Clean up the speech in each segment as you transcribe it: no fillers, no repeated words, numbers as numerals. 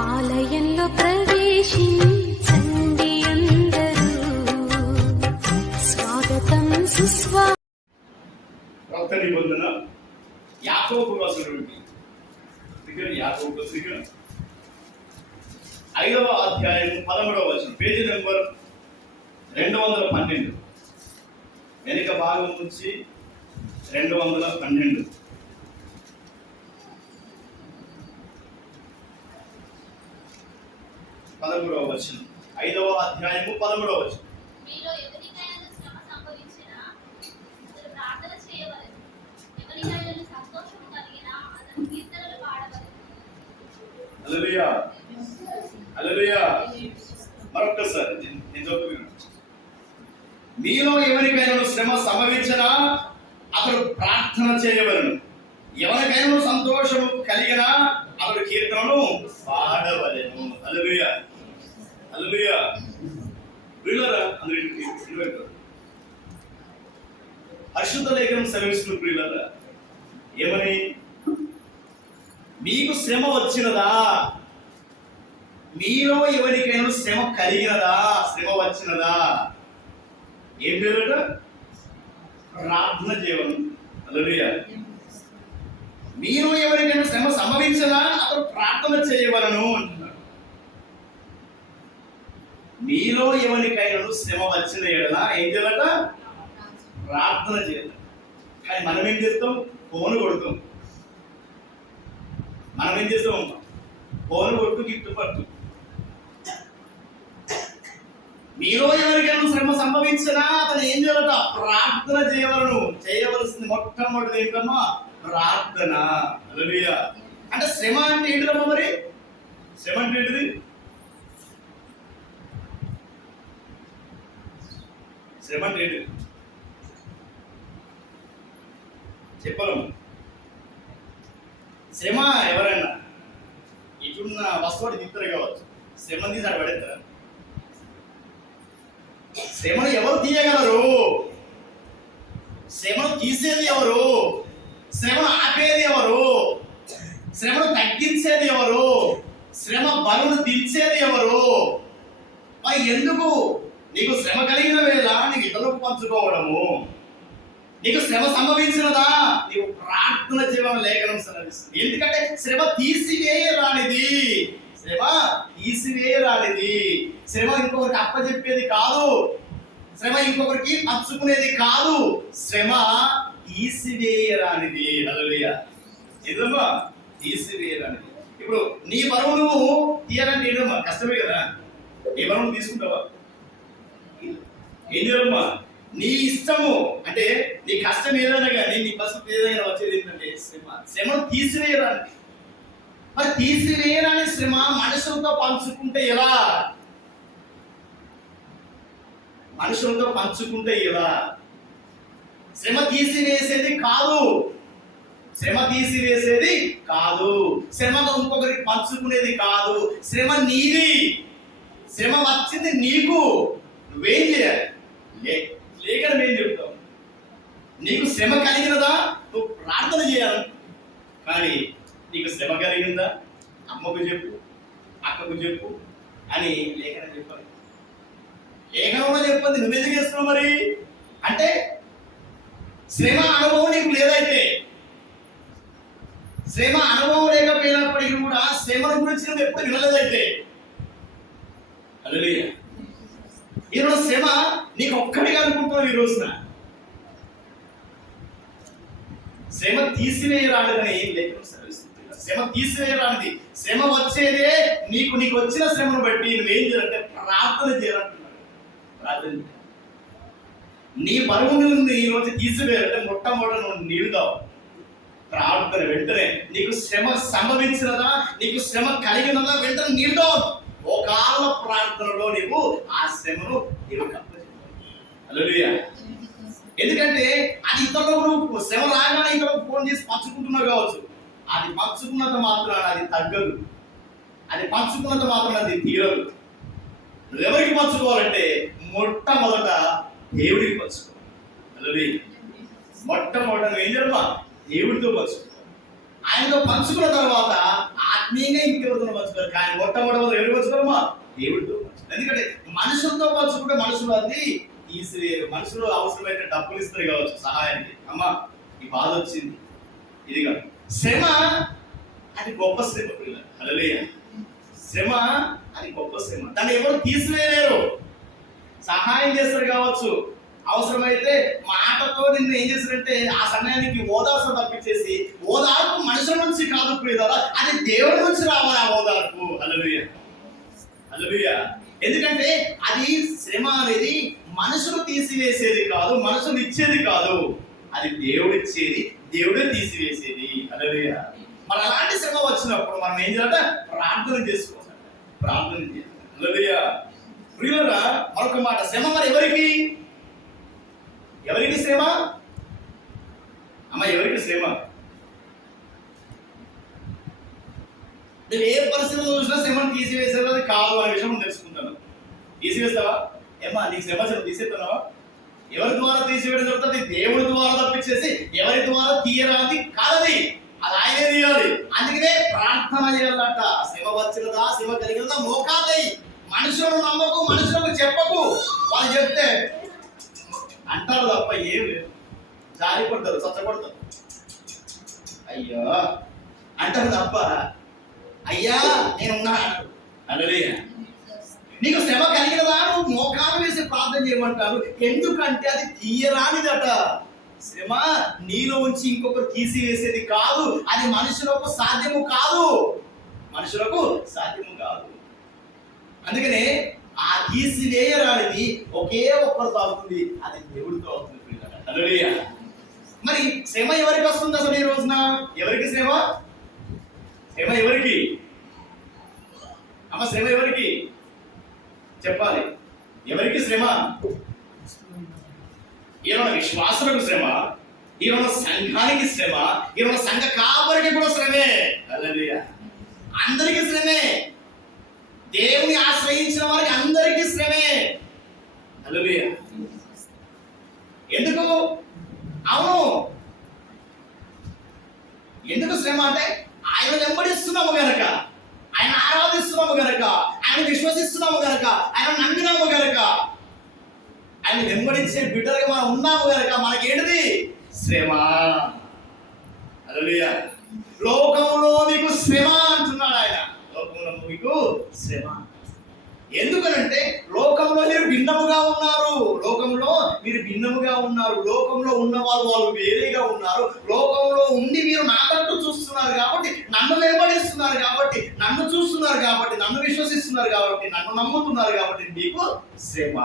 ఆలయంలో ప్రవేశించండి అందరూ, స్వాగతం సుస్వాగతం. కొత్త నిబంధన యాకోబు రాసినటువంటి యాకోబు పత్రిక 5వ అధ్యాయం 13వ వచనం, పేజీ నెంబర్ 212, వెనుక భాగం నుంచి 212. 13వ వచనం, 5వ అధ్యాయము 13వ వచనం. మీలో ఎవరికైనా శ్రమ సంభవించినా అతడు ప్రార్థన చేయవలెను. ఎవరికైనా సంతోషము కలిగినా అతడు కీర్తనలు పాడవలెను. హల్లెలూయా, హల్లెలూయా. మరొకసారి నేను చదువుతున్నాను. మీలో ఎవరికైనా శ్రమ సంభవించినా అతడు ప్రార్థన చేయవలెను. ఎవరికైనా సంతోషము కలిగినా అతడు కీర్తనలు పాడవలెను. హల్లెలూయా, హల్లెలూయా. ప్రియులారా, అందరికీ పరిశుద్ధ లేఖనం సెలవిస్తున్న ప్రియులారా, ఏమని? మీకు శ్రమ వచ్చినదా? మీలో ఎవరికైనా శ్రమ కలిగినదా? శ్రమ వచ్చినదా? ఏం పేరట? ప్రార్థన చేయవలను. హల్లెలూయా. మీలో ఎవరికైనా శ్రమ సంభవించదా అతడు ప్రార్థన చేయవలను అంటున్నాడు. మీలో ఎవరికైనా శ్రమ వచ్చిన ఎడలా ఏం చేయాలట? ప్రార్థన చేయాలి. కానీ మనం ఏం చేస్తాం? ఫోన్ కొడతాం. మనం ఏం చేస్తాం? ఫోన్ కొట్టు, గిఫ్ట్ పట్టు. మీలో ఎవరికైనా శ్రమ సంభవించినా అతను ఏం చేయాలట? ప్రార్థన చేయవలను. చేయవలసింది మొట్టమొదటి ఏంటమ్మా? ప్రార్థన. హల్లెలూయా. అంటే శ్రమ అంటే ఏంటిదమ్మా? మరి శ్రమ అంటే ఏంటిది? శ్రమ అంటే ఏంటిది చెప్పలేము. శ్రమ ఎవరైనా ఇటున్న వస్తువుని తిత్తరు కావచ్చు, శ్రమను తీసి అక్కడ పడేస్తారా? శ్రమను ఎవరు తీయగలరు? శ్రమను తీసేది ఎవరు? శ్రమను ఆపేది ఎవరు? శ్రమను తగ్గించేది ఎవరు? శ్రమ బరువును దించేది ఎవరు? మరి ఎందుకు నీకు శ్రమ కలిగిన వేళ నీకు ఇతరులకు పంచుకోవడము? నీకు శ్రమ సంభవించినదా? నీవు ప్రార్థన చేయడం లేఖనం సెలవిస్తుంది. ఎందుకంటే శ్రమ తీసివేయరానిది. శ్రమ తీసివేయరానిది. శ్రమ ఇంకొకరికి అప్పచెప్పేది కాదు. శ్రమ ఇంకొకరికి పంచుకునేది కాదు. శ్రమ తీసివేయరానిది. హల్లెలూయా. ఏదమ్మా? తీసివేయరానిది. ఇప్పుడు నీ బరువు నువ్వు తీయాలంటే ఏంటమ్మా? కష్టమే కదా. నీ బరువు తీసుకుంటావా? ఏం చేయాలమ్మా? నీ ఇష్టము అంటే నీ కష్టం ఏదైనా కానీ నీ పరిస్థితి ఏదైనా వచ్చేది ఏంటంటే శ్రమ. శ్రమను తీసివేయరానికి. మరి తీసివేయరాని శ్రమ మనుషులతో పంచుకుంటే ఎలా? మనుషులతో పంచుకుంటే ఎలా? శ్రమ తీసివేసేది కాదు. శ్రమ తీసివేసేది కాదు. శ్రమతో ఇంకొకరికి పంచుకునేది కాదు. శ్రమ నీది. శ్రమ వచ్చింది నీకు. నువ్వేం చేయాలి? లేక నువ్వేం చెప్తావు? నీకు శ్రమ కలిగినదా? నువ్వు ప్రార్థన చేయాలి. కానీ నీకు శ్రమ కలిగిందా? అమ్మకు చెప్పు, అక్కకు చెప్పు అని లేఖనం చెప్పాలి. లేఖనంలో చెప్పండి. నువ్వెందుకు చేస్తున్నావు మరి? అంటే శ్రమ అనుభవం నీకు లేదైతే, శ్రమ అనుభవం లేకపోయినప్పటికీ కూడా శ్రమను గురించి నువ్వు ఎప్పుడు వినలేదైతే, హల్లెలూయా. ఈరోజు శ్రమ నీకు ఒక్కడిగా అనుకుంటున్నావు. ఈ రోజున శ్రమ తీసివేయరానిదని లేఖనం సెలవిస్తుంది. శ్రమ తీసివేయరానిది. శ్రమ వచ్చేదే నీకు వచ్చిన శ్రమను బట్టి నువ్వేం చేయాలంటే ప్రార్థన చేయాలంటున్నాడు. ప్రార్థన. నీ బరువుని ఈ రోజు తీసివేయాలంటే మొట్టమొదటి నువ్వు నీళ్దావు. ప్రార్థన. వెంటనే నీకు శ్రమ సంభవించినదా? నీకు శ్రమ కలిగినదా? వెంటనే నీళ్దావు. ఒకళ్ళ ప్రార్థనలో నీవు ఆ శ్రమను నీవు కప్పచెప్పాలి. హల్లెలూయా. ఎందుకంటే అది ఇతరులకు నువ్వు శ్రమ రాగానే ఇతరులకు ఫోన్ చేసి పంచుకుంటున్నావు కావచ్చు. అది పంచుకున్నంత మాత్రాన అది తగ్గదు. అది పంచుకున్నంత మాత్రాన అది తీరదు. నువ్వు ఎవరికి పంచుకోవాలంటే మొట్టమొదట దేవుడికి పంచుకోవాలి. హల్లెలూయా. మొట్టమొదట నువ్వు ఏం చేయాలమ్మా? దేవుడితో పంచుకోవాలి. ఆయనతో పంచుకున్న తర్వాత ఆత్మీయంగా ఇంకెవరితో పంచుకోరు. కానీ మొట్టమొదటి ఎవరు పంచుకోరమ్మా? దేవుడితో పంచుకోరు. ఎందుకంటే మనుషులతో పంచుకుంటే మనుషులు అది తీసివేయరు. మనుషులు అవసరమైతే డబ్బులు ఇస్తారు కావచ్చు సహాయానికి. అమ్మా ఈ బాధ వచ్చింది, ఇది కాదు. శ్రమ అది గొప్ప శ్రమ పిల్లలు. హల్లెలూయా. శ్రమ అది గొప్ప శ్రమ, దాన్ని ఎవరు తీసివేయలేరు. సహాయం చేస్తారు కావచ్చు, అవసరమైతే మాటతో నిన్ను ఏం చేస్తారంటే ఆ సమయానికి ఓదార్పు తప్పించేసి, ఓదార్పు మనుషుల నుంచి కాదు ప్రియులారా, అది దేవుడి నుంచి రావాలి ఆ ఓదార్పు. హల్లెలూయా హల్లెలూయా. ఎందుకంటే అది శ్రమ అనేది మనుషులు తీసివేసేది కాదు, మనుషులు ఇచ్చేది కాదు, అది దేవుడు ఇచ్చేది, దేవుడే తీసివేసేది. హల్లెలూయా. మరి అలాంటి శ్రమ వచ్చినప్పుడు మనం ఏం చేయాలంటే ప్రార్థన చేసుకోవాలి, ప్రార్థన చేయాలి. హల్లెలూయా. ప్రియులారా మరొక మాట, శ్రమ మరి ఎవరికి? ఎవరికి శ్రమ అమ్మ? ఎవరికి శ్రమ? నువ్వు ఏ పరిస్థితుల్లో చూసినా శ్రమను తీసివేసేది కాదు అనే విషయం తెలుసుకుంటాను. తీసివేస్తావా ఏమ్మా? నీకు శ్రమ తీసేస్తున్నావా? ఎవరి ద్వారా తీసివేయడం జరుగుతుంది? దేవుడి ద్వారా తప్పించేసి ఎవరి ద్వారా తీయరాది కాదది, అది ఆయనే తీయాలి. అందుకనే ప్రార్థన చేయాలట. శ్రమ వచ్చినదా, శ్రమ కలిగినదా మోకాలై. మనుషులను నమ్మకు, మనుషులకు చెప్పకు. వాళ్ళు చెప్తే అంటారు తప్ప ఏం లేదు. జారి పడతారు, చచ్చపడతారు, అయ్యో అంటారు తప్ప అయ్యా నేనున్నా అంటారు. హల్లెలూయా. నీకు శ్రమ కలిగినదా, నువ్వు మోకాలు వేసి ప్రార్థన చేయమంటారు. ఎందుకంటే అది తీయరానిదట. శ్రమ నీలో ఉంచి ఇంకొకరు తీసివేసేది కాదు, అది మనుషులకు సాధ్యము కాదు, మనుషులకు సాధ్యము కాదు. అందుకనే ఆ తీసివేయరానిది ఒకే ఒక్కరితో అవుతుంది, అది దేవుడితో అవుతుంది. హల్లెలూయా. మరి శ్రమ ఎవరికి వస్తుంది అసలు ఈ రోజున? ఎవరికి శ్రమ? శ్రమ ఎవరికి అమ్మ? శ్రమ ఎవరికి చెప్పాలి? ఎవరికి శ్రమ? ఈరోజు విశ్వాసులకు శ్రమ, ఈరోజు సంఘానికి శ్రమ, ఈరోజు సంఘ కాపరికి కూడా శ్రమే. హల్లెలూయా. అందరికీ శ్రమే. దేవుని ఆశ్రయించిన వారికి అందరికీ శ్రమే. హల్లెలూయా. ఎందుకు? అవును, ఎందుకు శ్రమ అంటే ఆయన వెంబడిస్తున్నాము గనక, ఆయన ఆరాధిస్తున్నాము గనక, ఆయన విశ్వసిస్తున్నాము గనక, ఆయన నమ్మినాము గనక, ఆయన వెంబడించే బిడ్డలుగా మనం ఉన్నాము గనక మనకేంటిది? శ్రమ. హల్లెలూయా. లోకంలో మీకు శ్రమ అంటున్నాడు ఆయన. లోకంలో మీకు శ్రమ. ఎందుకనంటే లోకంలో మీరు భిన్నముగా ఉన్నారు, లోకంలో మీరు భిన్నముగా ఉన్నారు, లోకంలో ఉన్నవారు వాళ్ళు వేరేగా ఉన్నారు. లోకంలో ఉండి మీరు నాకంటూ చూస్తున్నారు కాబట్టి, నన్ను వెంబడిస్తున్నారు కాబట్టి, నన్ను చూస్తున్నారు కాబట్టి, నన్ను విశ్వసిస్తున్నారు కాబట్టి, నన్ను నమ్ముతున్నారు కాబట్టి మీకు శ్రమ.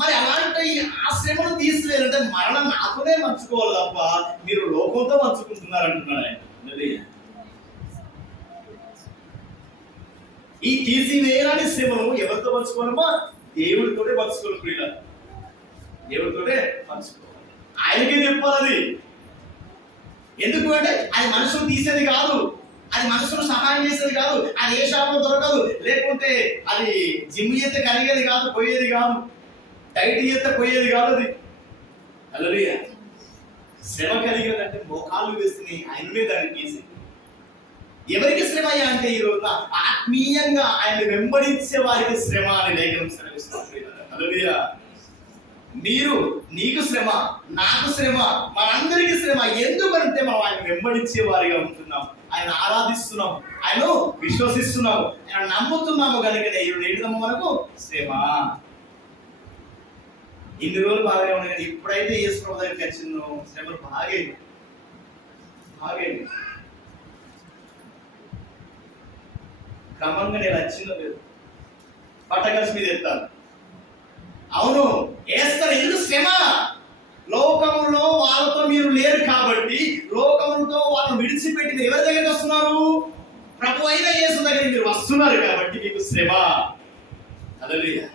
మరి అలాంటి ఆ శ్రమను తీసివేయాలంటే మరణం నాతోనే పంచుకోవాలి తప్ప మీరు లోకంతో పంచుకుంటున్నారు అంటున్నాడు ఆయన. ఈ తీసివేయరాని శ్రమను ఎవరితో పంచుకోవాలమ్మా? దేవుడితోనే పంచుకోవాలి ప్రియుల, దేవుడితోనే పంచుకోవాలి. ఆయనకే చెప్పాలి అది. ఎందుకు అంటే అది మనుషులు తీసేది కాదు, అది మనుషులు సహాయం చేసేది కాదు, అది ఏ షాపులో దొరకదు, లేకుంటే అది జిమ్ చేస్తే కలిగేది కాదు, పోయేది కాదు, డైట్ చేస్తే పోయేది కాదు అది. హల్లెలూయా. శ్రమ కలిగినదంటే మోకాళ్ళు వేసి ఆయననే దాన్ని తీసి. ఎవరికి శ్రమ అయ్యా అంటే ఈ రోజున ఆత్మీయంగా ఆయన వెంబడించే వారికి శ్రమ అని లేఖనం సెలవిస్తుంది. హల్లెలూయా. మీరు, నీకు శ్రమ, నాకు శ్రమ, మనందరికీ శ్రమ. ఎందుకంటే మనం ఆయన వెంబడించే వారిగా ఉంటున్నాం, ఆయన ఆరాధిస్తున్నాం, ఆయన విశ్వసిస్తున్నాం, ఆయన నమ్ముతున్నాము కనుక ఏంటమ్మా మనకు శ్రమ. ఇన్ని రోజులు బాగానే ఉన్నాయి కానీ ఇప్పుడైతే యేసు ప్రభువు దగ్గరికి వచ్చిందో శ్రమలు బాగైంది. క్రమంగా నేను వచ్చిందో లేదు, పట్టకలిసి మీద ఎత్తాను. అవును వేస్తారు. ఎందుకు శ్రమ? లోకంలో వాళ్ళతో మీరు లేరు కాబట్టి, లోకంతో వాళ్ళని విడిచిపెట్టి మీరు ఎవరి దగ్గరికి వస్తున్నారు? ప్రభు అయిన యేసు దగ్గరికి మీరు వస్తున్నారు కాబట్టి మీకు శ్రమ. హల్లెలూయా.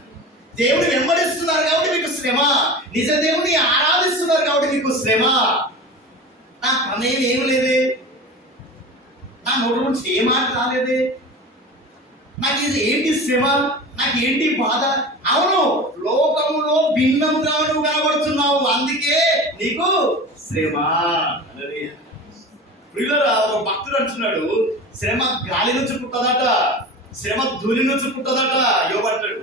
దేవుని వెంబడిస్తున్నారు కాబట్టి మీకు శ్రమ. నిజ దేవుని ఆరాధిస్తున్నారు కాబట్టి మీకు శ్రమ. నా ప్రమేయం ఏమి లేదే, నా నోటి నుంచి ఏ మాట రాలేదే, నాకు ఇది ఏంటి శ్రమ, నాకు ఏంటి బాధ? అవును, లోకములో భిన్నముగా నువ్వు కనబడుతున్నావు, అందుకే నీకు శ్రమ. హల్లెలూయా. ప్రియులారా, ఒక భక్తుడు అంటున్నాడు, శ్రమ గాలి నుంచి పుట్టదట, శ్రమ ధూళి నుంచి పుట్టదట. యోబు అంటాడు.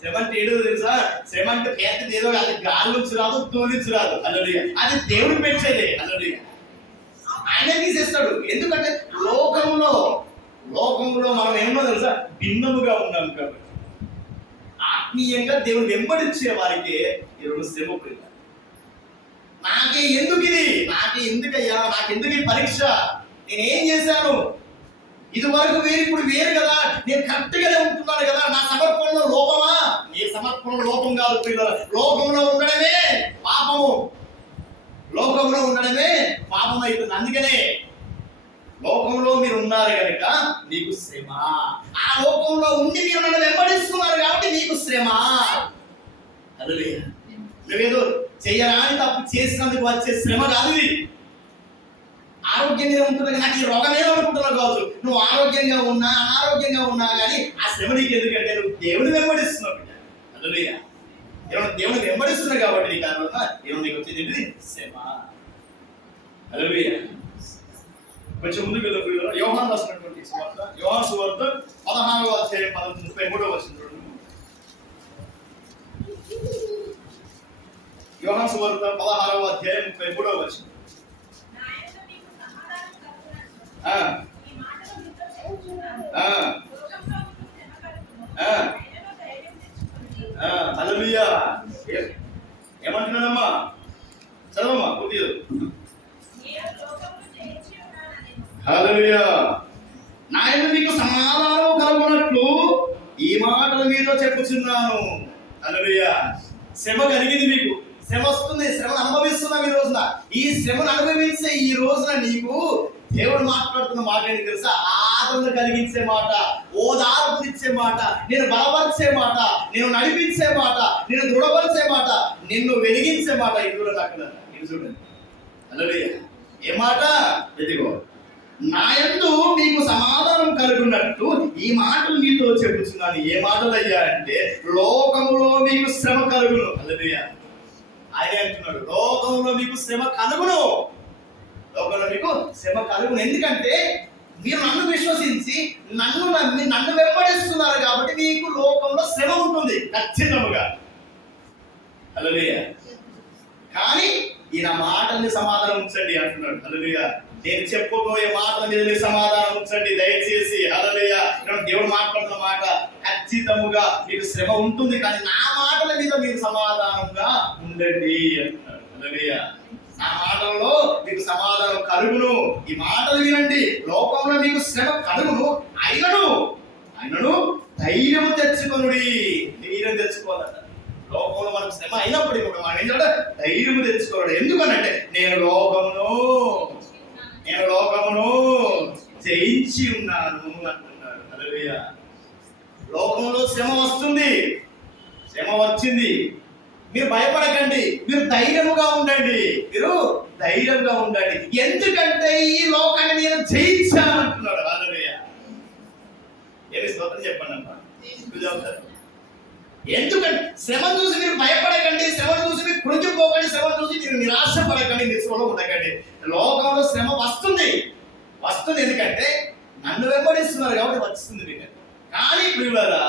శ్రమ అంటే ఏదో తెలుసా? శ్రమ అంటే పేదది ఏదో, అది గాలి నుంచి రాదు, ధూళి నుంచి రాదు. హల్లెలూయా. అది దేవుడు పెంచేదే. హల్లెలూయా. ఆయన తీసేస్తాడు. ఎందుకంటే లోకంలో మనం ఏమో తెలుసా, భిన్నముగా ఉన్నాం కాబట్టి. ఆత్మీయంగా దేవుడు వెంబడించే వారికి ఈరోజు శ్రమ. నాకే ఎందుకు ఇది, నాకే ఎందుకయ్యా, నాకెందుకు ఈ పరీక్ష, నేనేం చేశాను, ఇది వరకు వేరు ఇప్పుడు వేరు కదా, నేను కరెక్ట్ గానే ఉంటున్నాను కదా, నా సమర్పణలో లోపమా? నీ సమర్పణలో లోపం కాదు ప్రియులారా, లోకంలో ఉండడమే పాపము, లోకంలో ఉండడమే పాపం అయిపోయింది. అందుకనే లోకంలో మీరు ఉన్నారు కనుక నీకు శ్రమ. ఆ లోకంలో ఉండి మీరు నన్ను వెంబడిస్తున్నారు కాబట్టి నీకు శ్రమ. హల్లెలూయా. నువ్వేదో చెయ్యరాని తప్పు చేసినందుకు వచ్చే శ్రమ కాదు ఇది. ఆరోగ్యంగా ఉంటున్నా, నాకు ఈ రోగమే అనుకుంటున్నావు కావచ్చు. నువ్వు ఆరోగ్యంగా ఉన్నా అనారోగ్యంగా ఉన్నా కానీ ఆ శ్రమ నీకు ఎందుకంటే నువ్వు దేవుని వెంబడిస్తున్నావు. హల్లెలూయా. దేవుని వెంబడిస్తున్నావు కాబట్టి నీకు కారణంగా దేవుడు నీకు వచ్చేది ఏంటిది? శ్రమ. హల్లెలూయా. కొంచెం ముందుకు వెళ్దాం. యోహాను రాసినటువంటి సువార్త, యోహాను సువార్త 16వ అధ్యాయం 33వ వచనం. యోహాను సువార్త 16వ అధ్యాయం 33వ వచనం. హల్లెలూయా. ఏమంటున్నాడమ్మా? చదవమ్మా కొద్దిగా. హల్లెలూయా. నా యందు మీకు సమాధానం కలుగునట్లు ఈ మాటలు మీతో చెప్పుచున్నాను. హల్లెలూయా. శ్రమ కలిగింది, మీకు శ్రమ వస్తుంది, శ్రమను అనుభవిస్తున్నాం ఈ రోజున. ఈ శ్రమను అనుభవించే ఈ రోజున నీకు దేవుడు మాట్లాడుతున్న మాట ఏంటి తెలుసా? ఆదరణ కలిగించే మాట, ఓదార్పునిచ్చే మాట, నేను బలపరిచే మాట, నేను నడిపించే మాట, నేను దృఢపరిచే మాట, నిన్ను వెలిగించే మాట. ఇది చూడండి, అక్కడ ఇది చూడండి. హల్లెలూయా. ఏ మాట? ఎదిగో, నా యందు మీకు సమాధానం కలుగున్నట్టు ఈ మాటలు మీతో చెప్పుచున్నాను. ఏ మాటలు అయ్యా అంటే, లోకములో మీకు శ్రమ కలుగును. హల్లెలూయా. ఆయన అంటున్నాడు, లోకంలో మీకు శ్రమ కలుగును, లోకంలో మీకు శ్రమ కలుగును. ఎందుకంటే మీరు నన్ను విశ్వసించి నన్ను నమ్మి నన్ను వెంబడిస్తున్నారు కాబట్టి మీకు లోకంలో శ్రమ ఉంటుంది ఖచ్చితంగా. హల్లెలూయా. కానీ ఈయన మాటల్ని సమాధానం ఉంచండి అంటున్నాడు. హల్లెలూయా. నేను చెప్పబోయే మాటల మీద మీరు సమాధానం ఉంచండి దయచేసి. హల్లెలూయా. దేవుడు మాట్లాడుతున్న మాట ఖచ్చితంగా మీకు శ్రమ ఉంటుంది, కానీ నా మాటల మీద మీరు సమాధానంగా ఉండండి అంటున్నాడు. హల్లెలూయా. నా మాటల్లో మీకు సమాధానం కలుగును. ఈ మాటలు వినండి. లోకంలో మీకు శ్రమ కలుగును, అయినను ధైర్యం తెచ్చుకొనుడి. ధైర్యం తెచ్చుకోవాలట. లోకంలో మనకు శ్రమ అయినప్పుడు కూడా మనం ఏంటంటే ధైర్యం తెచ్చుకోవాలి. ఎందుకనంటే నేను లోకమును జయించి ఉన్నాను అంటున్నాడు. హల్లెలూయా. లోకంలో శ్రమ వస్తుంది, శ్రమ వచ్చింది, మీరు భయపడకండి, మీరు ధైర్యముగా ఉండండి, మీరు ధైర్యంగా ఉండండి. ఎందుకంటే ఈ లోకాన్ని నేను జయించాను అంటున్నాడు. హల్లెలూయా. ఏమి స్తోత్రం చెప్పండి అమ్మా. ఎందుకంటే శ్రమ చూసి మీరు భయపడకండి, శ్రమ చూసి మీరు కృంగిపోకండి, శ్రమ చూసి మీరు నిరాశపడకండి, నిశ్చలో ఉండకండి. లోకంలో శ్రమ వస్తుంది. ఎందుకంటే నన్ను వెంబడిస్తున్నారు కాబట్టి వస్తుంది మీకు. కానీ ప్రియులారా,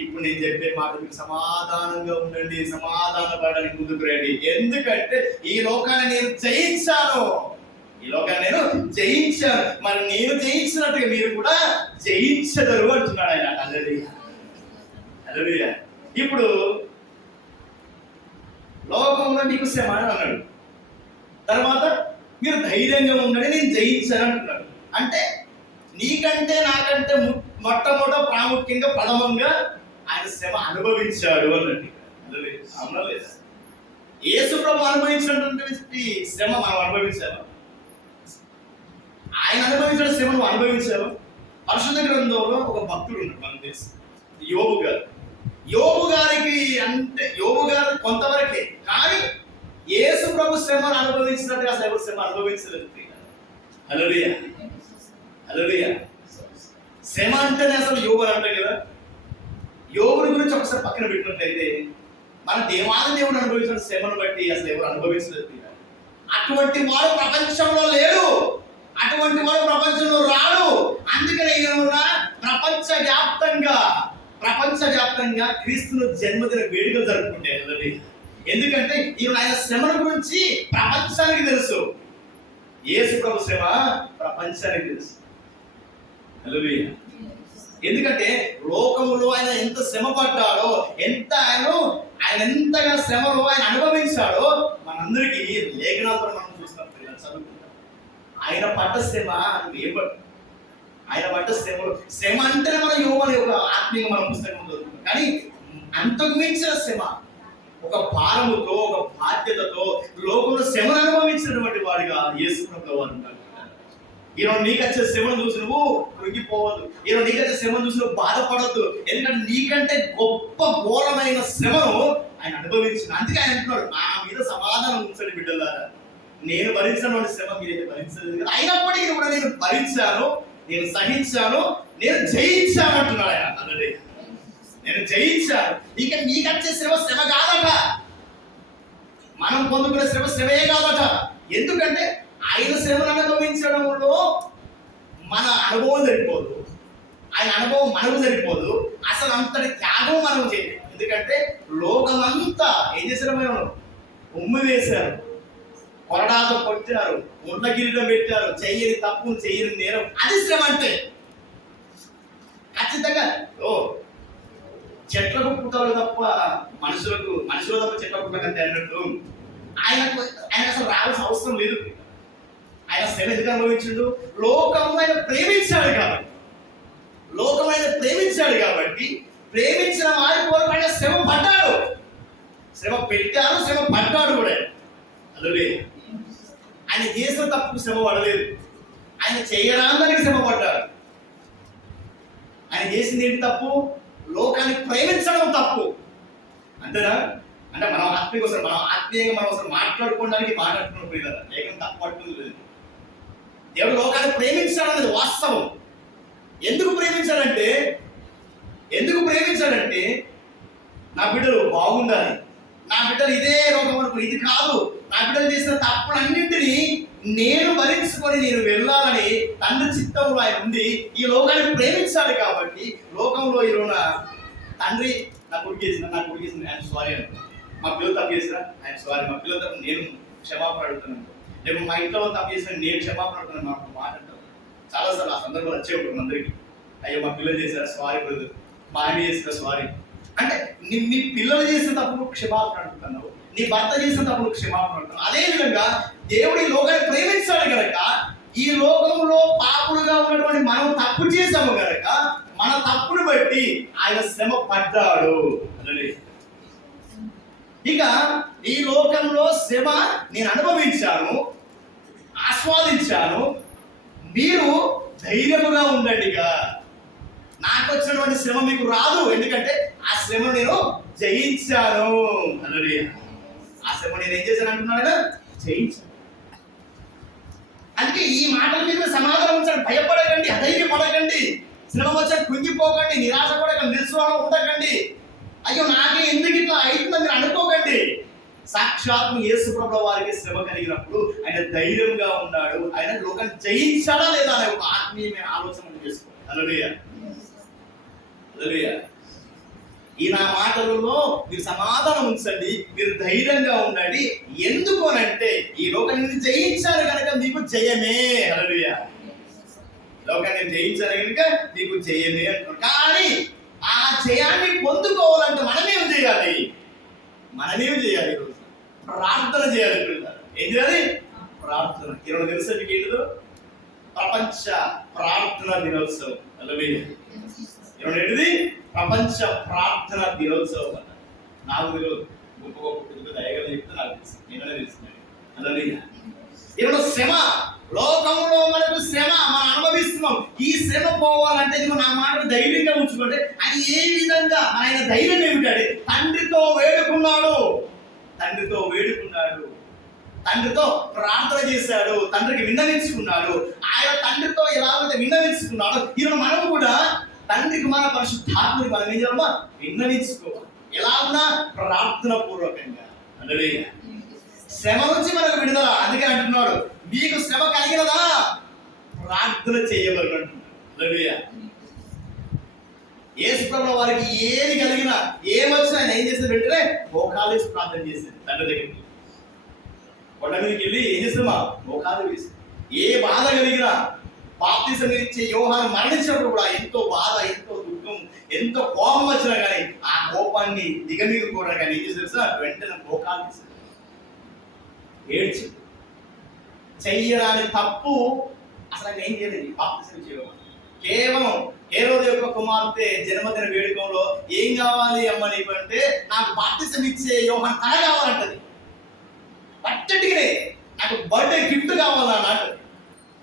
ఇప్పుడు నేను చెప్పే మాట మీకు సమాధానంగా ఉండండి, సమాధాన పడడానికి ముందుకు రండి. ఎందుకంటే ఈ లోకాన్ని నేను జయించాను, మరి నేను జయించినట్టుగా మీరు కూడా జయించగలరు అంటున్నాడు ఆయన. హల్లెలూయా. హల్లెలూయా. ఇప్పుడు లోకంలో మీకు శ్రమ అని అన్నాడు, తర్వాత మీరు ధైర్యంగా ఉండండి, నేను జయించాను అంటున్నాడు. అంటే నీకంటే నాకంటే మొట్టమొదట ప్రాముఖ్యంగా ప్రథమంగా ఆయన శ్రమ అనుభవించాడు అన్నట్టు. అవునా లేదా? యేసు ప్రభు అనుభవించినటువంటి శ్రమ మనం అనుభవించాము. ఆయన అనుభవించిన శ్రమ నువ్వు అనుభవించావు. పరిశుద్ధ గ్రంథంలో ఒక భక్తుడు ఉన్నాడు మనకు తెలుసు, యోబు గారు కొంతవరకే, కానీ యేసు ప్రభు శ్రమను అనుభవించినట్టుగా అసలు శ్రమ అనుభవించలేదు. హల్లెలూయా. హల్లెలూయా. శ్రమ అంటేనే అసలు యోబు అంటారు కదా. యోబుని గురించి ఒకసారి పక్కన పెట్టినట్లయితే మన దేవాది దేవుడు అనుభవించిన శ్రమను బట్టి అసలు ఎవరు అనుభవించలేదు. అటువంటి వాడు ప్రపంచంలో లేడు, అటువంటి వాడు ప్రపంచంలో రాడు. అందుకనే ఈయన ప్రపంచవ్యాప్తంగా క్రీస్తును జన్మదిన వేడుకలు జరుపుకుంటే, ఎందుకంటే ఈయన ఆయన శ్రమల గురించి ప్రపంచానికి తెలుసు. యేసు ప్రభు శ్రమ ప్రపంచానికి తెలుసు. హల్లెలూయా. ఎందుకంటే లోకములో ఆయన ఎంత శ్రమ పడ్డాడో, ఆయన ఎంతగా శ్రమలో ఆయన అనుభవించాడో మనందరికీ లేఖనాలతో మనం చూస్తాం, చదువుకుంటాం. ఆయన పడ్డ శ్రమ ఆయన పడ్డ శ్రమ అంటేనే మన యోగ ఆత్మీయంగా మన పుస్తకం చదువుకుంటాం. కానీ అంతకు మించిన శ్రమ, ఒక భారముతో, ఒక బాధ్యతతో లోకంలో శ్రమను అనుభవించినటువంటి వాడిగా యేసు ప్రభువు వారు ఉంటారు. ఈరోజు నీకు వచ్చే శ్రమను చూసి నువ్వు కృంగిపోవద్దు. ఈరోజు నీకు వచ్చే శ్రమను చూసి నువ్వు బాధపడద్దు. ఎందుకంటే నీకంటే గొప్ప ఘోరమైన శ్రమను ఆయన అనుభవించిన. అందుకే ఆయన అంటున్నాడు, నా మీద సమాధానం ఉంచండి బిడ్డలారా, నేను భరించినటువంటి శ్రమ మీరైతే భరించలేదు కదా, అయినప్పటికీ కూడా నేను భరించాను, నేను సహించాను, నేను జయించాను అంటున్నాడు ఆయన. అన్నది నేను జయించాను. ఇక నీకు వచ్చే శ్రమ కాదట, మనం పొందుకునే శ్రమే కాదట. ఎందుకంటే ఆయన శ్రమను అనుభవించడంలో మన అనుభవం సరిపోదు, ఆయన అనుభవం మనకు సరిపోదు. అసలు అంతటి త్యాగం మనం చేయలేదు. ఎందుకంటే లోకమంతా ఏం చేశారు, మేము ఉమ్మి వేశారు, కొరడాతో కొట్టారు, ముళ్ళ కిరీటం పెట్టారు, చెయ్యని తప్పు చెయ్యని నేరం. అది శ్రమ అంటే ఖచ్చితంగా. చెట్లకు పుట్టలు తప్ప మనుషులు తప్ప చెట్ల పుట్టకు అంతే అన్నట్టు ఆయన అసలు రావాల్సిన అవసరం లేదు. ఆయన శ్రమ ఎందుకు అనుభవించాడు? లోకం ఆయన ప్రేమించాడు కాబట్టి ప్రేమించిన వారి కొరకు ఆయన శ్రమ పడ్డాడు, శ్రమ పెట్టాడు, శ్రమ పడ్డాడు కూడా. అదే ఆయన చేసిన తప్పు శ్రమ పడలేదు, ఆయన చేయరాందానికి శ్రమ పడ్డాడు. ఆయన చేసింది ఏంటి తప్పు? లోకాన్ని ప్రేమించడం తప్పు. అంతేనా? అంటే మనం ఆత్మీయంగా మనం అసలు మాట్లాడుకోవడానికి మాట్లాడుతున్నప్పుడు కదా, లేకపోతే తప్పు పడుతుంది లేదు. దేవుడు లోకాన్ని ప్రేమించాడు అనేది వాస్తవం. ఎందుకు ప్రేమించాడంటే నా బిడ్డలు బాగుండాలి, నా బిడ్డలు ఇదే రోగం అనుకో, ఇది కాదు, నా బిడ్డలు చేసిన తప్పులన్నింటినీ నేను భరించుకొని నేను వెళ్ళాలని తండ్రి చిత్తంలో ఆయన ఉంది. ఈ లోకాన్ని ప్రేమించాలి కాబట్టి లోకంలో ఈరోజు తండ్రి నా కొడుకు చేసిన ఆయన సారీ అంటారు, మా పిల్లలు తప్పు చేసిన ఆయన సారీ, మా పిల్లల తప్పు నేను క్షమాపణ అడుగుతున్నాను, రేపు మా ఇంట్లో తప్పు చేసిన నేను క్షమాపణ అడుగుతున్నాను మాకు మాట అంటారు. చాలాసార్లు ఆ సందర్భాలు వచ్చే ఉంటుంది అందరికీ. అయ్యో మా పిల్లలు చేశారు సారీ బ్రదర్, మా ఆయన చేసిన సారీ అంటే నీ పిల్లలు చేసిన తప్పుడు క్షమాపణ అడుగుతున్నావు, నీ భర్త చేసిన తప్పుడు క్షమాపణ అడుగుతున్నావు. అదేవిధంగా దేవుడి లోకాన్ని ప్రేమించాడు కనుక ఈ లోకంలో పాపులుగా ఉన్నటువంటి మనం తప్పు చేసాము కనుక మన తప్పును బట్టి ఆయన శ్రమ పడ్డాడు. ఇక ఈ లోకంలో శ్రమ నేను అనుభవించాను, ఆస్వాదించాను, మీరు ధైర్యముగా ఉండండిగా. నాకు వచ్చినటువంటి శ్రమ మీకు రాదు, ఎందుకంటే ఆ శ్రమను నేను జయించాను. ఆ శ్రమ నేను ఏం చేశాను అంటున్నాడు, జయించాను. అందుకే ఈ మాటల మీద సమాధానం ఉంచండి. భయపడకండి, అధైర్యపడకండి, శ్రమ వచ్చి కృంగిపోకండి, నిరాశపడకండి, నిరుత్సాహం ఉండకండి. అయ్యో నాకే ఎందుకు ఇట్లా అవుతుందని మీరు అనుకోకండి. సాక్షాత్తు యేసు ప్రభువు వారికి శ్రమ కలిగినప్పుడు ఆయన ధైర్యంగా ఉన్నాడు. ఆయన లోకాన్ని జయించాడా లేదా అనే ఒక ఆత్మీయమైన ఆలోచన చేసుకోండి. హల్లెలూయా, హల్లెలూయా. ఈ నా మాటలలో మీరు సమాధానం ఉంచండి, మీరు ధైర్యంగా ఉండండి. ఎందుకు అనంటే ఈ లోకాన్ని జయించాలి కనుక మీకు జయమే. హల్లెలూయా. లోకాన్ని జయించాలి కనుక మీకు జయమే అంటున్నారు. కానీ ఆ జయాన్ని పొందుకోవాలంటే మనమేం చేయాలి? ఈరోజు ప్రార్థన చేయాలి. ఏం చేయాలి? ప్రార్థన. ఈరోజు తెలుసా మీకు ఏంటిదో? ప్రపంచ ప్రార్థన దినోత్సవం. హల్లెలూయా. ఈరోజు ఏంటిది? ప్రపంచ ప్రార్థన దినోత్సవం అన్న. నాకు తెలియదు, గొప్ప గొప్ప దయగలు చెప్తే నాకు తెలుసు, నేనే తెలుస్తున్నాను. హల్లెలూయా. ఈరోజు శ్రమ, లోకంలో మనకు శ్రమ మనం అనుభవిస్తున్నాం. ఈ శ్రమ పోవాలంటే నా మాట ధైర్యంగా ఉంచుకుంటే అది ఏ విధంగా ఆయన ధైర్యం ఏమిటంటే తండ్రితో ప్రార్థన చేశాడు, తండ్రికి విన్నవించుకున్నాడు. ఆయన తండ్రితో ఎలాగైతే విన్నవించుకున్నాడో ఈరోజు మనం కూడా తండ్రికి మన పరిశుద్ధాత్మని మనం ఏం చేయాలమ్మా? విన్నవించుకోవాలి. ఎలా ఉన్నా ప్రార్థన పూర్వకంగా. హల్లెలూయా. శ్రమ నుంచి మనకు విడుదల. అందుకే అంటున్నాడు, మీకు శ్రమ కలిగినదా ప్రార్థన చేయవలను అంటున్నాడు. హల్లెలూయా. యేసు ప్రభువు వారికి ఏది కలిగినా ఏమొచ్చినా ఆయన ఏం చేసిన వెంటనే మోకాలు వేసి ప్రార్థన చేశారు. తండ్రి దగ్గరికి కొండ మీదకి వెళ్ళి ఏం చేస్తామా మోకాలు వేసి ఏ బాధ కలిగినా, బాప్తిసం ఇచ్చే యోహాను మరణించినప్పుడు కూడా ఎంతో బాధ, ఎంతో దుఃఖం, ఎంతో కోపం వచ్చినా కానీ ఆ కోపాన్ని దిగమిగుకోవడం కానీ ఏం చేస్తారు వెంటనే మోకాలు వేశారు, ఏడ్చి. చెయ్యరాని తప్పు అసలు ఆయన ఏం చేయలేదు బాప్తిసం చేయడం. కేవలం హేరోదు యొక్క కుమార్తె జన్మదిన వేడుకలో ఏం కావాలి అమ్మ నీకు అంటే, నాకు బాప్తిసం ఇచ్చే యోహాను తల కావాలంటది. పట్టటిగానే నాకు బర్త్డే గిఫ్ట్ కావాలని అంటది.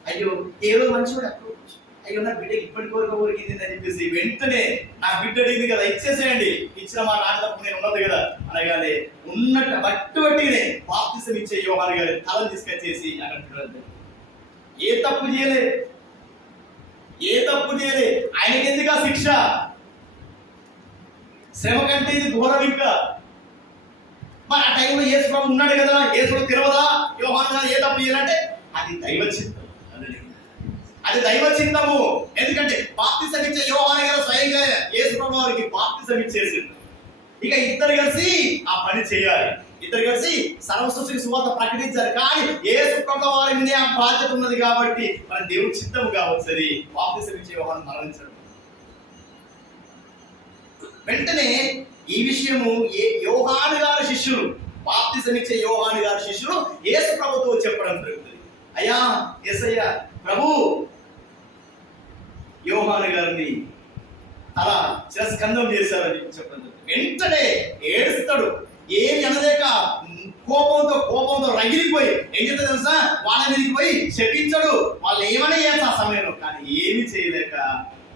అయ్యో ఏదో మంచివాడు అప్రోచ్, అయ్యో నా బిడ్డకి ఇప్పటి కోరిక కోరికింది అని చెప్పేసి వెంటనే నా బిడ్డ అడిగింది కదా ఇచ్చేసేయండి, ఇచ్చిన మా నాటకు నేను ఉన్నది కదా అనగానే ఉన్నట్టు బట్టిగానే బాప్తిసం ఇచ్చే యోహాను గారి తలను తీసుకొచ్చేసి అక్కడ ఏ తప్పు చేయలేదు, ఏ తప్పు చేయలే. ఆయనకి ఎందుకు ఆ శిక్ష? శ్రమ కంటే ఇది ఘోరం. ఇంకా మరి ఆ టైంలో యేసు ప్రభు ఉన్నాడు కదా, యేసుడు తెలవదా యోహాను గారు ఏ తప్పు చేయాలంటే అది దైవ చిత్తం, అది దైవ చిత్తము. ఎందుకంటే బాప్తిసం ఇచ్చే యోహాను గారు స్వయంగా యేసు ప్రభు వారికి బాప్తిసం ఇచ్చేసింది. ఇక ఇద్దరు కలిసి ఆ పని చేయాలి, ఇద్దరు కలిసి సర్వసృష్టికి సువార్త ప్రకటించారు. కానీ యేసు ప్రభు వారి మీద ఆ బాధ్యత ఉన్నది కాబట్టి మన దేవుడి చిత్తము కావచ్చు అది బాప్తిసం ఇచ్చే యోహాను మరణించడం. వెంటనే ఈ విషయము యోహాను గారి శిష్యులు, బాప్తిసం ఇచ్చే యోహాను గారి శిష్యులు యేసు ప్రభుతో చెప్పడం జరుగుతుంది. అయ్యా యేసయ్య ప్రభు యోహాను గారిని తల శిరస్కందం చేశారని చెప్పడం జరుగుతుంది. వెంటనే ఏడుస్తాడు, ఏమి అనలేక కోపంతో రగిలిపోయి ఏం చేస్తా తెలుసా, వాళ్ళ మీదకి పోయి శపించడు. వాళ్ళు ఏమని చేస్తా ఆ సమయంలో, కానీ ఏమి చేయలేక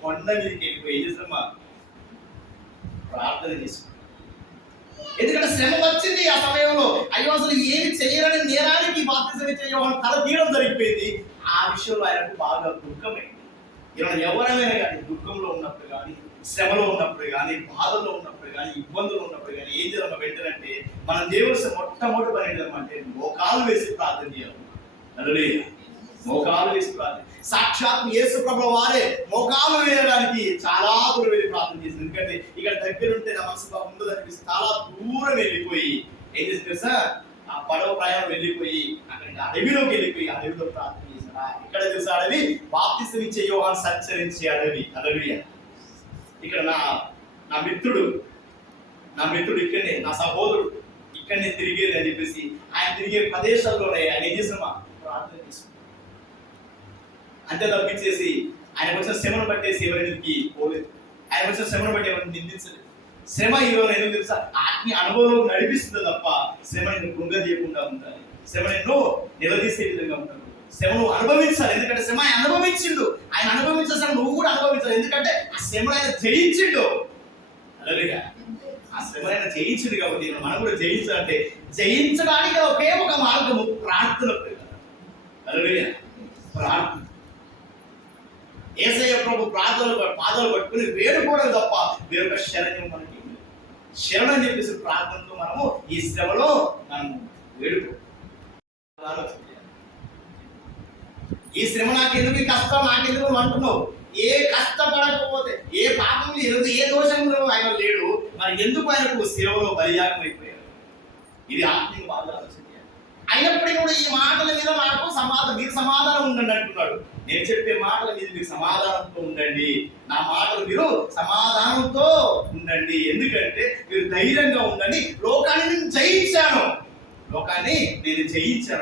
కొండ మీదకి వెళ్ళిపోయి ఏం చేస్తామా ప్రార్థన చేసుకుంటాడు. ఎందుకంటే శ్రమ వచ్చింది ఆ సమయంలో. అయ్యో అసలు ఏమి చేయరని నేరానికి బాప్తిసం ఇచ్చే యోహాను తల తీయడం జరిగిపోయింది. ఆ విషయంలో ఆయనకు బాగా దుఃఖమైంది. ఇలా ఎవరైనా కానీ దుఃఖంలో ఉన్నప్పుడు కానీ, శ్రమలో ఉన్నప్పుడు కానీ, బాధల్లో ఉన్నప్పుడు కానీ, ఇబ్బందులు ఉన్నప్పుడు కానీ ఏం చేయాలి వెంటనంటే మనం దేవుడి మొట్టమొదటి పని ఏంటంటే మోకాలు వేసి ప్రార్థన చేయాలి. హల్లెలూయా. మోకాలు వేసి ప్రార్థన. సాక్షాత్ యేసు ప్రభువు వారే మోకాలు వేయడానికి చాలా దూరం వెళ్ళి ప్రార్థన చేసింది. ఎందుకంటే ఇక్కడ దగ్గర ఉంటే నా మనసు బాగుండదు అనిపిస్తే చాలా దూరం వెళ్ళిపోయి ఏం చేసి తెలుసా, ఆ పడవ ప్రయాణం వెళ్ళిపోయి అక్కడికి అడవిలోకి వెళ్ళిపోయి అడవిలో ప్రార్థన చేశారు. ఇక్కడ తెలుసా అడవి బాప్తిసం ఇచ్చే యోహాను సంచరించే అడవి. హల్లెలూయా. ఇక్కడ నా మిత్రుడు ఇక్కడనే, నా సహోదరుడు ఇక్కడనే తిరిగేది అని చెప్పేసి ఆయన తిరిగే ప్రదేశాల్లోనే ఆయన ఏం చేసామా ప్రార్థన చేసుకున్నాం. అంతే తప్పించేసి ఆయనకు వచ్చిన శ్రమను బట్టేసి ఎవరికి పోలేదు, ఆయన వచ్చిన శ్రమను బట్టి ఎవరిని నిందించలేదు. శ్రమ ఈరోజు ఎందుకు తెలుసా, ఆత్మీయ అనుభవంలో నడిపిస్తుంది తప్ప శ్రమ నిన్ను కృంగదీయకుండా ఉండాలి, శ్రమ నిన్ను నిలదీసే విధంగా ఉంటాడు. శ్రమను అనుభవించాలి, ఎందుకంటే శ్రమ ఆయన అనుభవించిండు. ఆయన అనుభవించిన శ్రమ నువ్వు కూడా అనుభవించాలి, ఎందుకంటే ఆ శ్రమ ఆయన జయించిండు. హల్లెలూయా. ఆ శ్రమ ఆయన జయించిండు కాబట్టి మనం కూడా జయించాలంటే జయించడానికి ఒకే ఒక మార్గము ప్రార్థన. హల్లెలూయా. ప్రార్థన. యేసయ్య ప్రభు పాదాలు పట్టుకుని వేడుకోవడం తప్ప వేరొక శరణ్యం మనకి శరణ్ అని చెప్పేసి ప్రార్థనతో మనము ఈ శ్రమలో మనం వేడుకో. ఈ శ్రమ నాకెందుకు, ఈ కష్టం నాకెందుకు అంటున్నావు. ఏ కష్టపడకపోతే, ఏ పాపంలో ఈరోజు ఏ దోషంలో ఆయన లేడు, మరి ఎందుకు ఆయనకు శ్రమలో బలియాగం అయిపోయారు? ఇది ఆత్మీయ బాధ ఆలోచన. అయినప్పటికీ కూడా ఈ మాటల మీద నాకు మీరు సమాధానం ఉండండి అంటున్నాడు. నేను చెప్పే మాటల మీద మీరు సమాధానంతో ఉండండి, నా మాటలు మీరు సమాధానంతో ఉండండి. ఎందుకంటే మీరు ధైర్యంగా ఉండండి. లోకాన్ని నేను జయించాను,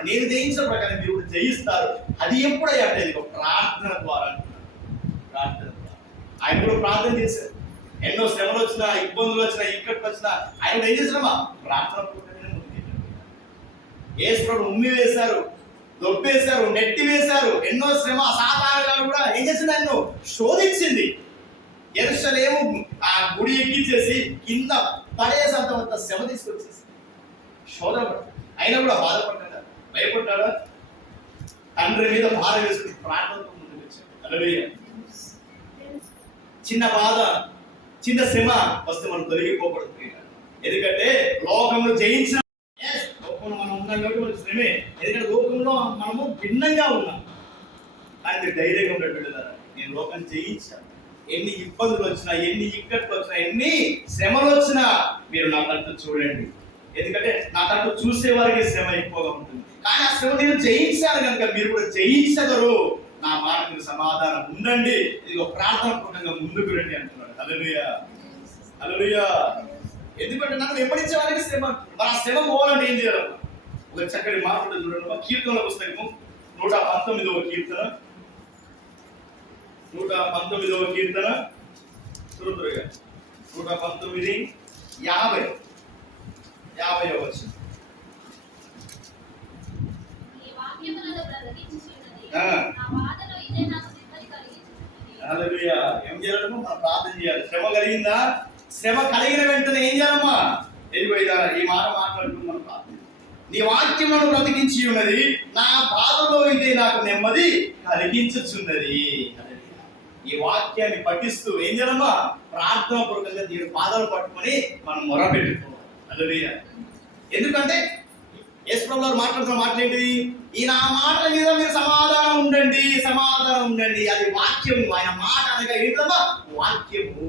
నేను జయించిన ప్రకారం మీరు జయిస్తారు. అది ఎప్పుడయ్యా అంటే ప్రార్థన ద్వారా. ఆయన కూడా ప్రార్థన చేశారు. ఎన్నో శ్రమలు వచ్చినా, ఇబ్బందులు వచ్చినా, ఇక్కడికి వచ్చినా ఆయన ఏం చేసినామా ప్రార్థన పూర్వకంగానే ముందుకెళ్ళారు. యేసు ప్రభువు ఉమ్మి వేశారు, దొబ్బేశారు, నెట్టి వేశారు. ఎన్నో శ్రమ. సాతాను కూడా ఏం చేసింది, ఆయన్ను శోధించింది. యెరూషలేము ఆ గుడి ఎక్కించేసి కింద పడేసంత శ్రమ తీసుకొచ్చేసి శోధన. అయినా కూడా బాధపడ్డా, భయపడ్డా, తండ్రి మీద భారం వేసుకుని ప్రార్థనతో ముందుకు వచ్చాడు. హల్లెలూయా. చిన్న బాధ, చిన్న శ్రమ వస్తే మనం తొలగిపోకూడదు. ఎందుకంటే లోకంలో జయించిన లోకంలో మనం ఉన్నాం కాబట్టి మనకు శ్రమే. ఎందుకంటే లోకంలో మనము భిన్నంగా ఉన్నాం. కానీ మీరు ధైర్యంగా ఉండే బిడ్డలారా, నేను లోకం జయించాను. ఎన్ని ఇబ్బందులు వచ్చినా, ఎన్ని ఇక్కట్లు వచ్చినా, ఎన్ని శ్రమలు వచ్చినా మీరు నా తట్టు చూడండి. ఎందుకంటే నా తట్టు చూసే వారికి శ్రమ ఎక్కువగా ఉంటుంది. కానీ ఆ శ్రమ నేను జయించాను కనుక మీరు కూడా జయించగలరు. నా మాట మీరు సమాధానం ఉండండి. ఇది ఒక ప్రార్థన పూర్వకంగా ముందుకు రండి అంటున్నాడు. హల్లెలూయా, హల్లెలూయా. ఎందుకంటే నన్ను వెంబడించే వారికి శ్రమ. మరి ఆ శ్రమ పోవాలంటే ఏం చేయాలి? ఒక చక్కటి మాట చూడండి. కీర్తనల పుస్తకము 119వ కీర్తన, 119వ కీర్తన తురుతురుగా 119 50వ వచనం. ఈ వాక్యములను బ్రతికించుచున్నది. ఆ. నా బాధలో ఇదే నాకు నెమ్మది కలిగించుచున్నది. హల్లెలూయా. ఏం చేయాలమ్మా? మనం ప్రార్థన చేయాలి. శ్రమ కలిగిందా? శ్రమ కలిగిన వెంటనే ఏం చేయాలమ్మా? ఎదిగో ఈ మాట మాట్లాడుకుని మనం ప్రార్థన. నీ వాక్యమును బ్రతికించి ఉన్నది, నా బాధలో ఇదే నాకు నెమ్మది కలిగించుచున్నది. ఈ వాక్యాన్ని పఠిస్తూ ఏం చేయాలమ్మా? ప్రార్థన పూర్వకంగా దీని పాదాలు పట్టుకొని మనం మొరపెట్టుకోవాలి. హల్లెలూయా. ఎందుకంటే యేసుప్రభువు వారు మాట్లాడుతున్న మాటలు ఏంటి? ఈ నా మాటల మీద మీరు సమాధానం ఉండండి, సమాధానం ఉండండి. అది వాక్యము. ఆయన మాట అనగా ఏంటమ్మా? వాక్యము.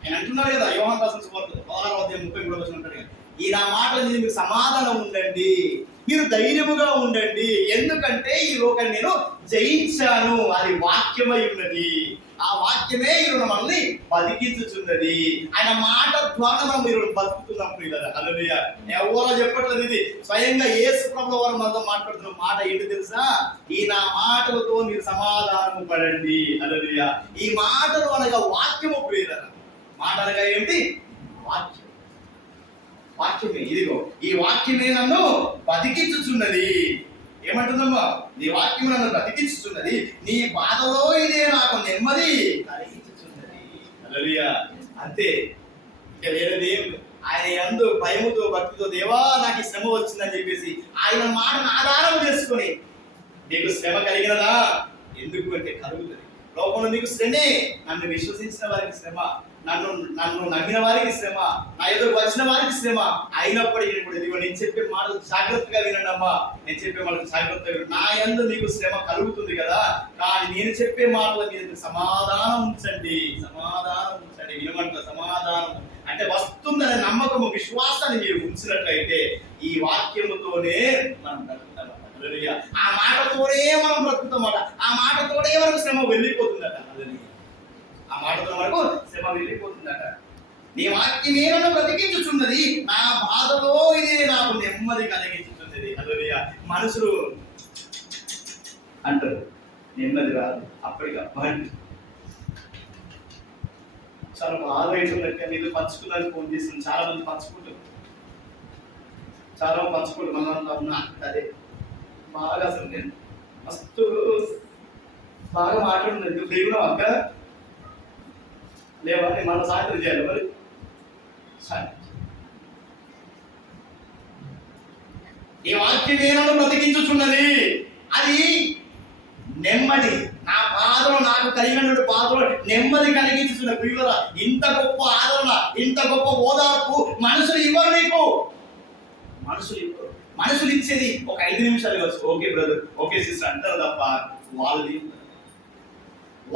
ఆయన అంటున్నాడు కదా, యోహాను రాసిన సువార్త 16:33 అంటాడు కదా, ఈ నా మాటల మీద మీరు సమాధానం ఉండండి, మీరు ధైర్యముగా ఉండండి. ఎందుకంటే ఈ లోకాన్ని నేను జయించాను. అది వాక్యమై ఉన్నది. ఆ వాక్యమే ఈరోజు మనల్ని బతికించుచున్నది. ఆయన మాట ద్వారా మనం ఈరోజు బతుకుతున్నాం. హల్లెలూయా. ఎవరో చెప్పట్లేదు, ఇది స్వయంగా యేసు ప్రభువు వారు మనతో మాట్లాడుతున్న మాట ఏంటి తెలుసా? ఈ నా మాటలతో మీరు సమాధానం పడండి. హల్లెలూయా. ఈ మాటలు అనగా వాక్యము ప్రియులారా. మాట అనగా ఏంటి? వాక్యం. వాక్యమే. ఇదిగో ఈ వాక్యమే నన్ను బతికించుచున్నది. ఏమంటుందమ్మా? నీ వాక్యం నన్ను బతికించుచున్నది, నీ బాధలో ఇదే నాకు నెమ్మది కలిగించుచున్నది. హల్లెలూయా. అంతే, ఇక వేరేది ఏం లేదు. ఆయన యందు భయముతో భక్తితో, దేవా నాకు ఈ శ్రమ వచ్చిందని చెప్పేసి ఆయన మాటను ఆధారం చేసుకొని, నీకు శ్రమ కలిగినదా? ఎందుకు అంటే కలుగుతుంది. లోకంలో నీకు శ్రమే. నన్ను విశ్వసించిన వారికి శ్రమ, నన్ను నమ్మిన వారికి శ్రమ, నా ఎదురు వచ్చిన వారికి శ్రమ. అయినప్పటికీ కూడా ఇదిగో నేను చెప్పే మాటలు జాగ్రత్తగా వినండి అమ్మా. నేను చెప్పే మాటలు జాగ్రత్తగా, నా యందు నీకు శ్రమ కలుగుతుంది కదా, కానీ నేను చెప్పే మాటల మీద సమాధానం ఉంచండి, సమాధానం ఉంచండి. వినమంట సమాధానం అంటే వస్తుందనే నమ్మకము, విశ్వాసాన్ని మీరు ఉంచినట్లయితే ఈ వాక్యముతోనే మనం బ్రతుకుతాం. ఆ మాటతోనే మనం బ్రతుకుతామట. ఆ మాటతోనే మనకు శ్రమ వెళ్ళిపోతుందట. ఆ మాటతో మనకు శ్రమ వెళ్ళిపోతుందట. నీ వాక్యమే నన్ను బ్రతికించుచున్నది, నా బాధలో ఇదే నాకు నెమ్మది కలిగించుచున్నది. హల్లెలూయా. మనుషులు అంటారు నెమ్మది రాదు, అప్పటికి అబ్బాయి చాలా బాధ అవుతున్నట్టు నీళ్ళు పంచుకున్నాను ఫోన్ చేస్తున్నాను. చాలా మంది పంచుకుంటారు, చాలా మంది పంచుకుంటారు. మన అదే బాగా అసలు నేను మస్తు బాగా మాట్లాడుతున్నాను. లేవునా అక్క లేవా? నేను మన సాయంత్రం చేయాలి. మరి ఈ వాక్యం ఏనాడు బ్రతికించుచున్నది, అది నెమ్మది. నా బాధలో నాకు కలిగిన బాధలో నెమ్మది కలిగించుతున్న ప్రియుల, ఇంత గొప్ప ఆదరణ, ఇంత గొప్ప ఓదార్పు మనుషులు ఇవ్వరు నీకు. మనుషులు ఇచ్చేది ఒక 5 నిమిషాలు ఇవ్వచ్చు. ఓకే బ్రదర్, ఓకే సిస్టర్ అంటారు తప్ప వాళ్ళది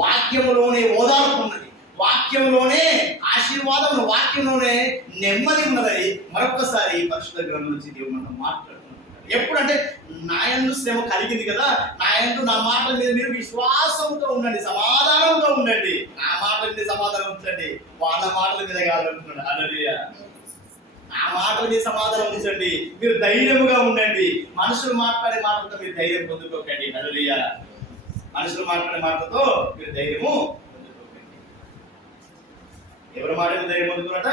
వాక్యంలోనే ఓదార్పు ఉన్నది, వాక్యంలోనే ఆశీర్వాదం, వాక్యంలోనే నెమ్మది ఉన్నదని మరొకసారి పరిశుద్ధ గ్రంథం నుంచి దేవుడు మనం మాట్లాడుతున్నాం. ఎప్పుడంటే నా యందు శ్రమ కలిగింది కదా, నా యందు నా మాటల మీద మీరు విశ్వాసంతో ఉండండి, సమాధానంతో ఉండండి. నా మాటల మీద సమాధానం ఉంచండి, వాళ్ళ మాటల మీద కాదంటున్నాడు. హల్లెలూయా. నా మాటల మీద సమాధానం ఉంచండి, మీరు ధైర్యముగా ఉండండి. మనుషులు మాట్లాడే మాటలతో మీరు ధైర్యం పొందుకోకండి. హల్లెలూయా. మనుషులు మాట్లాడే మాటలతో మీరు ధైర్యము పొందుకోకండి. ఎవరి మాట మీద ధైర్యం పొందుకున్నట?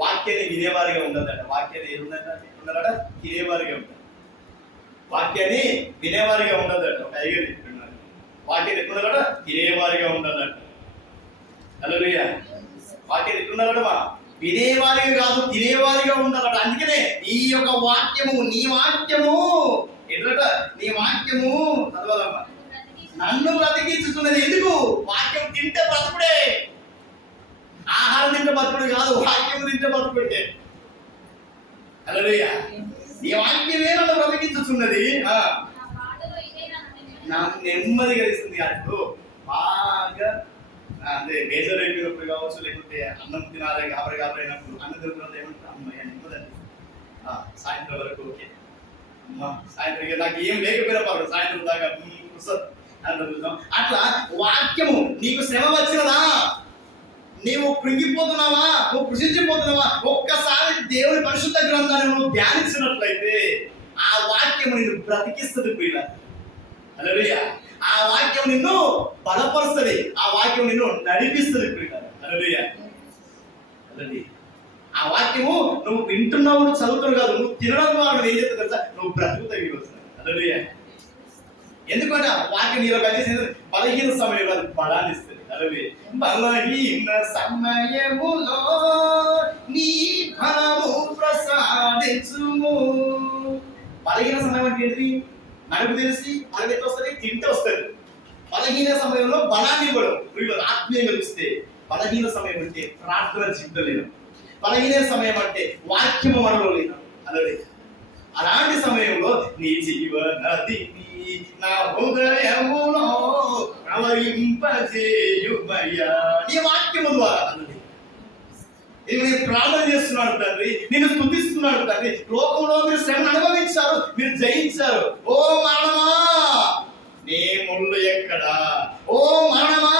వాక్యాన్ని వినేవారిగా ఉండదట. వాక్యాన్ని ఏముందట? తినేవారిగా ఉండదు. వాక్యాన్ని వినేవారిగా ఉండదట. ఒక ఐదు చెప్తున్నారు. వాక్యాన్ని ఎట్లున్నారట? తినేవారిగా ఉండదట. హల్లెలూయా. వాక్యాన్ని ఎట్లున్నారటమా? వినేవారిగా కాదు, తినేవారిగా ఉండాలట. అందుకనే ఈ యొక్క వాక్యము, నీ వాక్యము ఏంటట? నీ వాక్యము చదవాలమ్మా. నన్ను బ్రతికించుతున్నది. ఎందుకు? వాక్యం తింటే బ్రతుకుడే. ఆహారం తింటే బతుకుడు కాదు, వాక్యం తింటే బతుకుడే. అలాగే లేకపోతే బేజర్ అయిపోయినప్పుడు కావచ్చు, లేకపోతే అన్నం తినాలి గాబరైనప్పుడు అన్నం తిరుగుతున్నది ఏమంటారు, అమ్మాయి నెమ్మదండి సాయంత్రం వరకు ఓకే అమ్మా సాయంత్రం ఇక నాకు ఏం లేకపోయినా పర్వాలేదు సాయంత్రం దాకా అంటున్నాం. అట్లా వాక్యము నీకు శ్రమ వచ్చినదా, నీవు కృంగిపోతున్నావా, నువ్వు కృషించిపోతున్నావా, ఒక్కసారి దేవుని పరిశుద్ధ గ్రంథాన్ని నువ్వు ధ్యానించినట్లయితే ఆ వాక్యము నిన్ను బ్రతికిస్తుంది ప్రియుల. హల్లెలూయా. ఆ వాక్యం నిన్ను బలపరుస్తుంది, ఆ వాక్యం నిన్ను నడిపిస్తుంది ప్రియుల. హల్లెలూయా. హల్లెలూయా. ఆ వాక్యము నువ్వు వింటున్నావు, నువ్వు చదువుతున్నావు కాదు, నువ్వు తినడం ద్వారా నువ్వు ఏం చేస్తావు తెలుసా, నువ్వు బ్రతుకుతావు ఈరోజు. హల్లెలూయా. ఎందుకంటే ఆ వాక్యం నీలో కలిసి బలహీన సమయంలో అది బలాన్ని ఇస్తుంది. హల్లెలూయా. బలహీన సమయములో నీ బలము ప్రసాదించుము. బలహీన సమయం అంటే ఏంటిది మనకు తెలిసి మనకి ఎట్లా వస్తుంది, తింటే వస్తుంది. బలహీన సమయంలో బలాన్ని ఇవ్వడం వీళ్ళు ఆత్మీయం కలిగిస్తే. బలహీన సమయం అంటే ప్రార్థన జీవితం లేదు, బలహీన సమయం అంటే వాక్యము మనలో లేదు. అలాంటి సమయంలో నీ జీవనదిని నా హృదయములో ప్రవహింపజేయుమయ్యా నీ వాక్యము ద్వారా. నేను ప్రార్థన చేస్తున్నాను తండ్రి, నేను స్తుతిస్తున్నాను తండ్రి. లోకంలో మీరు శ్రమను అనుభవించారు, మీరు జయించారు. ఓ మరణమా నీ ముళ్ళు ఎక్కడా, ఓ మరణమా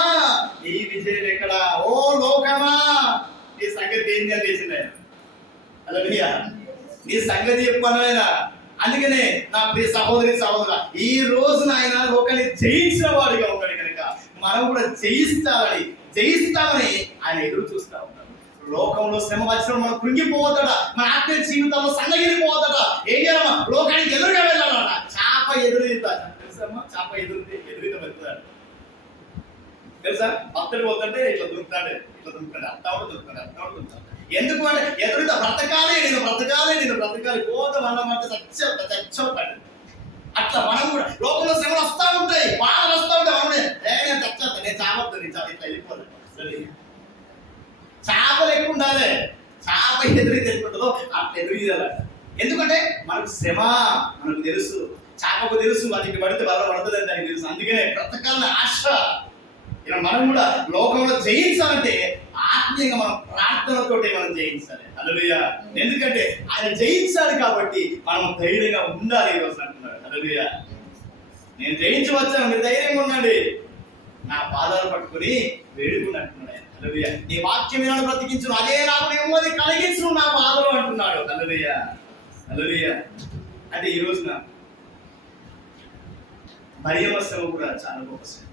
నీ విజయం ఎక్కడా, ఓ లోకమా నీ సంగతి ఏం చేసింది ఆయన. హల్లెలూయా. నీ సంగతి చెప్పాను ఆయన. అందుకనే నా ప్రియ సహోదరి సహోదర, ఈ రోజు ఆయన లోకాన్ని జయించిన వాడిగా ఉన్నాడు కనుక మనం కూడా జయిస్తామని ఆయన ఎదురు చూస్తా ఉన్నాడు. లోకంలో శ్రమ వచ్చిన మనం కృంగిపోవద్దట, మన ఆత్మీయ జీవితంలో సన్నగిరిపోవద్దట. ఏం చేయాలమ్మా, లోకానికి ఎదురుగా వెళ్ళాలట. చాప ఎదురుతా తెలుసమ్మా, చాప ఎదురుత వెళ్తాడు తెలుసా. భక్తుడు పోతుంటే ఇట్లా దొరుకుతాడు, అత్తవాడు దొరుకుతాడు. ఎందుకు అంటే ఎదురుతా బ్రతకాలి, నేను బ్రతకాలి పోత మనం అంటే చచ్చవుతాడు. అట్లా మనం కూడా లోకంలో శ్రమలు వస్తూ ఉంటాయి, బాధలు వస్తూ ఉంటాయి. మనం నేను చచ్చా, నేను చావద్దు, ఇట్లా వెళ్ళిపోతాను. చేపలు ఎక్కువ ఉండాలి, చేప ఎదురైతే ఎదురుంటుందో అట్లా ఎదురుదల. ఎందుకంటే మనకు శ్రమ మనకు తెలుసు, చేపకు తెలుసు అది పడితే బలం పడుతుందని దానికి తెలుసు. అందుకనే బ్రతకాలని ఆశ. ఇలా మనం కూడా లోకంలో జయించాలంటే ఆత్మీయంగా మనం ప్రార్థనతోటి మనం జయించాలి. హల్లెలూయా. ఎందుకంటే ఆయన జయించాలి కాబట్టి మనం ధైర్యంగా ఉండాలి ఈరోజు అంటున్నాడు. హల్లెలూయా. నేను జయించి వచ్చాను, మీరు ధైర్యంగా ఉండండి, నా పాదాలు పట్టుకుని వేడుకున్నట్టున్నాడు ఆయన. హల్లెలూయా. నీ వాక్యం నన్ను బ్రతికించును, అదే నాకు నెమ్మది కలిగించును నా పాదలు అంటున్నాడు. హల్లెలూయా. హల్లెలూయా. అంటే ఈ రోజున మరియమ్మ శ్రమ కూడా చాలా గొప్ప శ్రమ.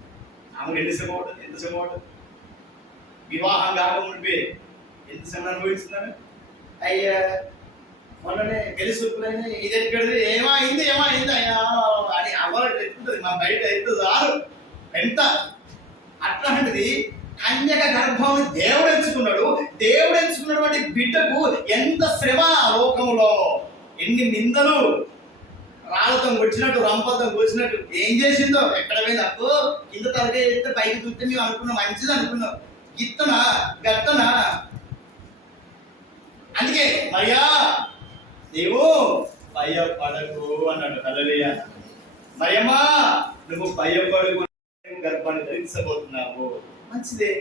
ఆమెకు ఎంత శ్రమ ఉంటుంది. వివాహం కాకముందే ఎంత శ్రమ అనుభవిస్తున్నారు. అయ్యా మొన్ననే గెలుసుకుని ఇది ఎక్కడిది, ఏమైంది అయ్యా అని అవరు ఎక్కుతుంది. మా బయట ఎక్కుతుంది చాలు ఎంత. అట్లాంటిది కన్యక గర్భం దేవుడు ఎంచుకున్నటువంటి బిడ్డకు ఎంత శ్రమ లోకములో, ఎన్ని నిందలు, రాళ్ళతో వచ్చినట్టు రంపతో వచ్చినట్టు. ఏం చేసిందో, ఎక్కడ పోయింది అప్పు, కింద తలకే ఎత్తే పైకి చూస్తే మేము అనుకున్నాం మంచిది అనుకున్నాం, గిత్తనా గత్తనా. అందుకే మరియా నీవు భయపడకు అన్నాడు. హల్లెలూయా. మరియమ్మా నువ్వు భయపడకు, గర్భాన్ని ధరించబోతున్నావు. మంచిదే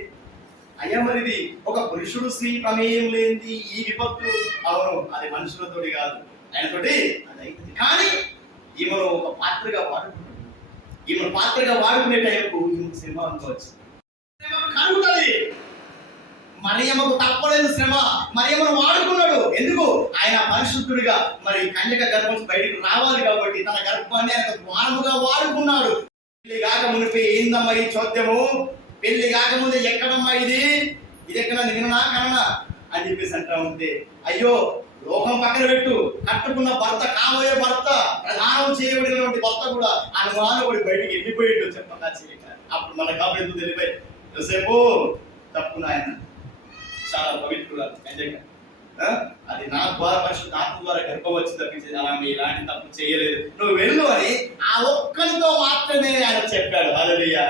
అయ్యా. మరిది ఒక పురుషుడు స్త్రీ ప్రమేయం లేనిది ఈ విపత్తు. అవును, అది మనుషులతోటి కాదు, ఆయనతోటి అది అవుతుంది. కానీ ఈమెను ఒక పాత్రగా వాడుకునే టైంకు ఈమెకు శ్రమ అనుకోవచ్చు. శ్రమ కలుగుతుంది. మరియమ్మకు తప్పలేదు శ్రమ. మరియమ్మను వాడుకున్నాడు. ఎందుకు? ఆయన పరిశుద్ధుడిగా మరి కన్యక గర్భం బయటకు రావాలి కాబట్టి తన గర్భాన్ని ఆయన ద్వారముగా వాడుకున్నాడు. పెళ్లి కాక మునిపి ఏందమ్మా ఈ చోద్యము, పెళ్లి కాకముందే ఎక్కడమ్మా ఇది ఎక్కడ నిన్న కన్నా అని చెప్పేసి అంటా ఉంటే, అయ్యో లోకం పక్కన పెట్టు, కట్టుకున్న భర్త, కాబోయే భర్త, ప్రధానం చేయబడినటువంటి భర్త కూడా అనుమానపడి బయటికి వెళ్ళిపోయిండు చెప్పక చేయక. అప్పుడు మన కాబట్టి ఎందుకు తెలిపోయి, యోసేపు తప్పు నాయన, చాలా పవిత్రురాలు కన్యక, అది నా ద్వారా పరిశుద్ధ ఆత్మ ద్వారా గర్భం వచ్చి తప్పించేది, ఆమె ఇలాంటి తప్పు చేయలేదు, నువ్వు వెళ్ళు అని ఆ ఒక్కరితో మాత్రమే ఆయన చెప్పాడు. హల్లెలూయా.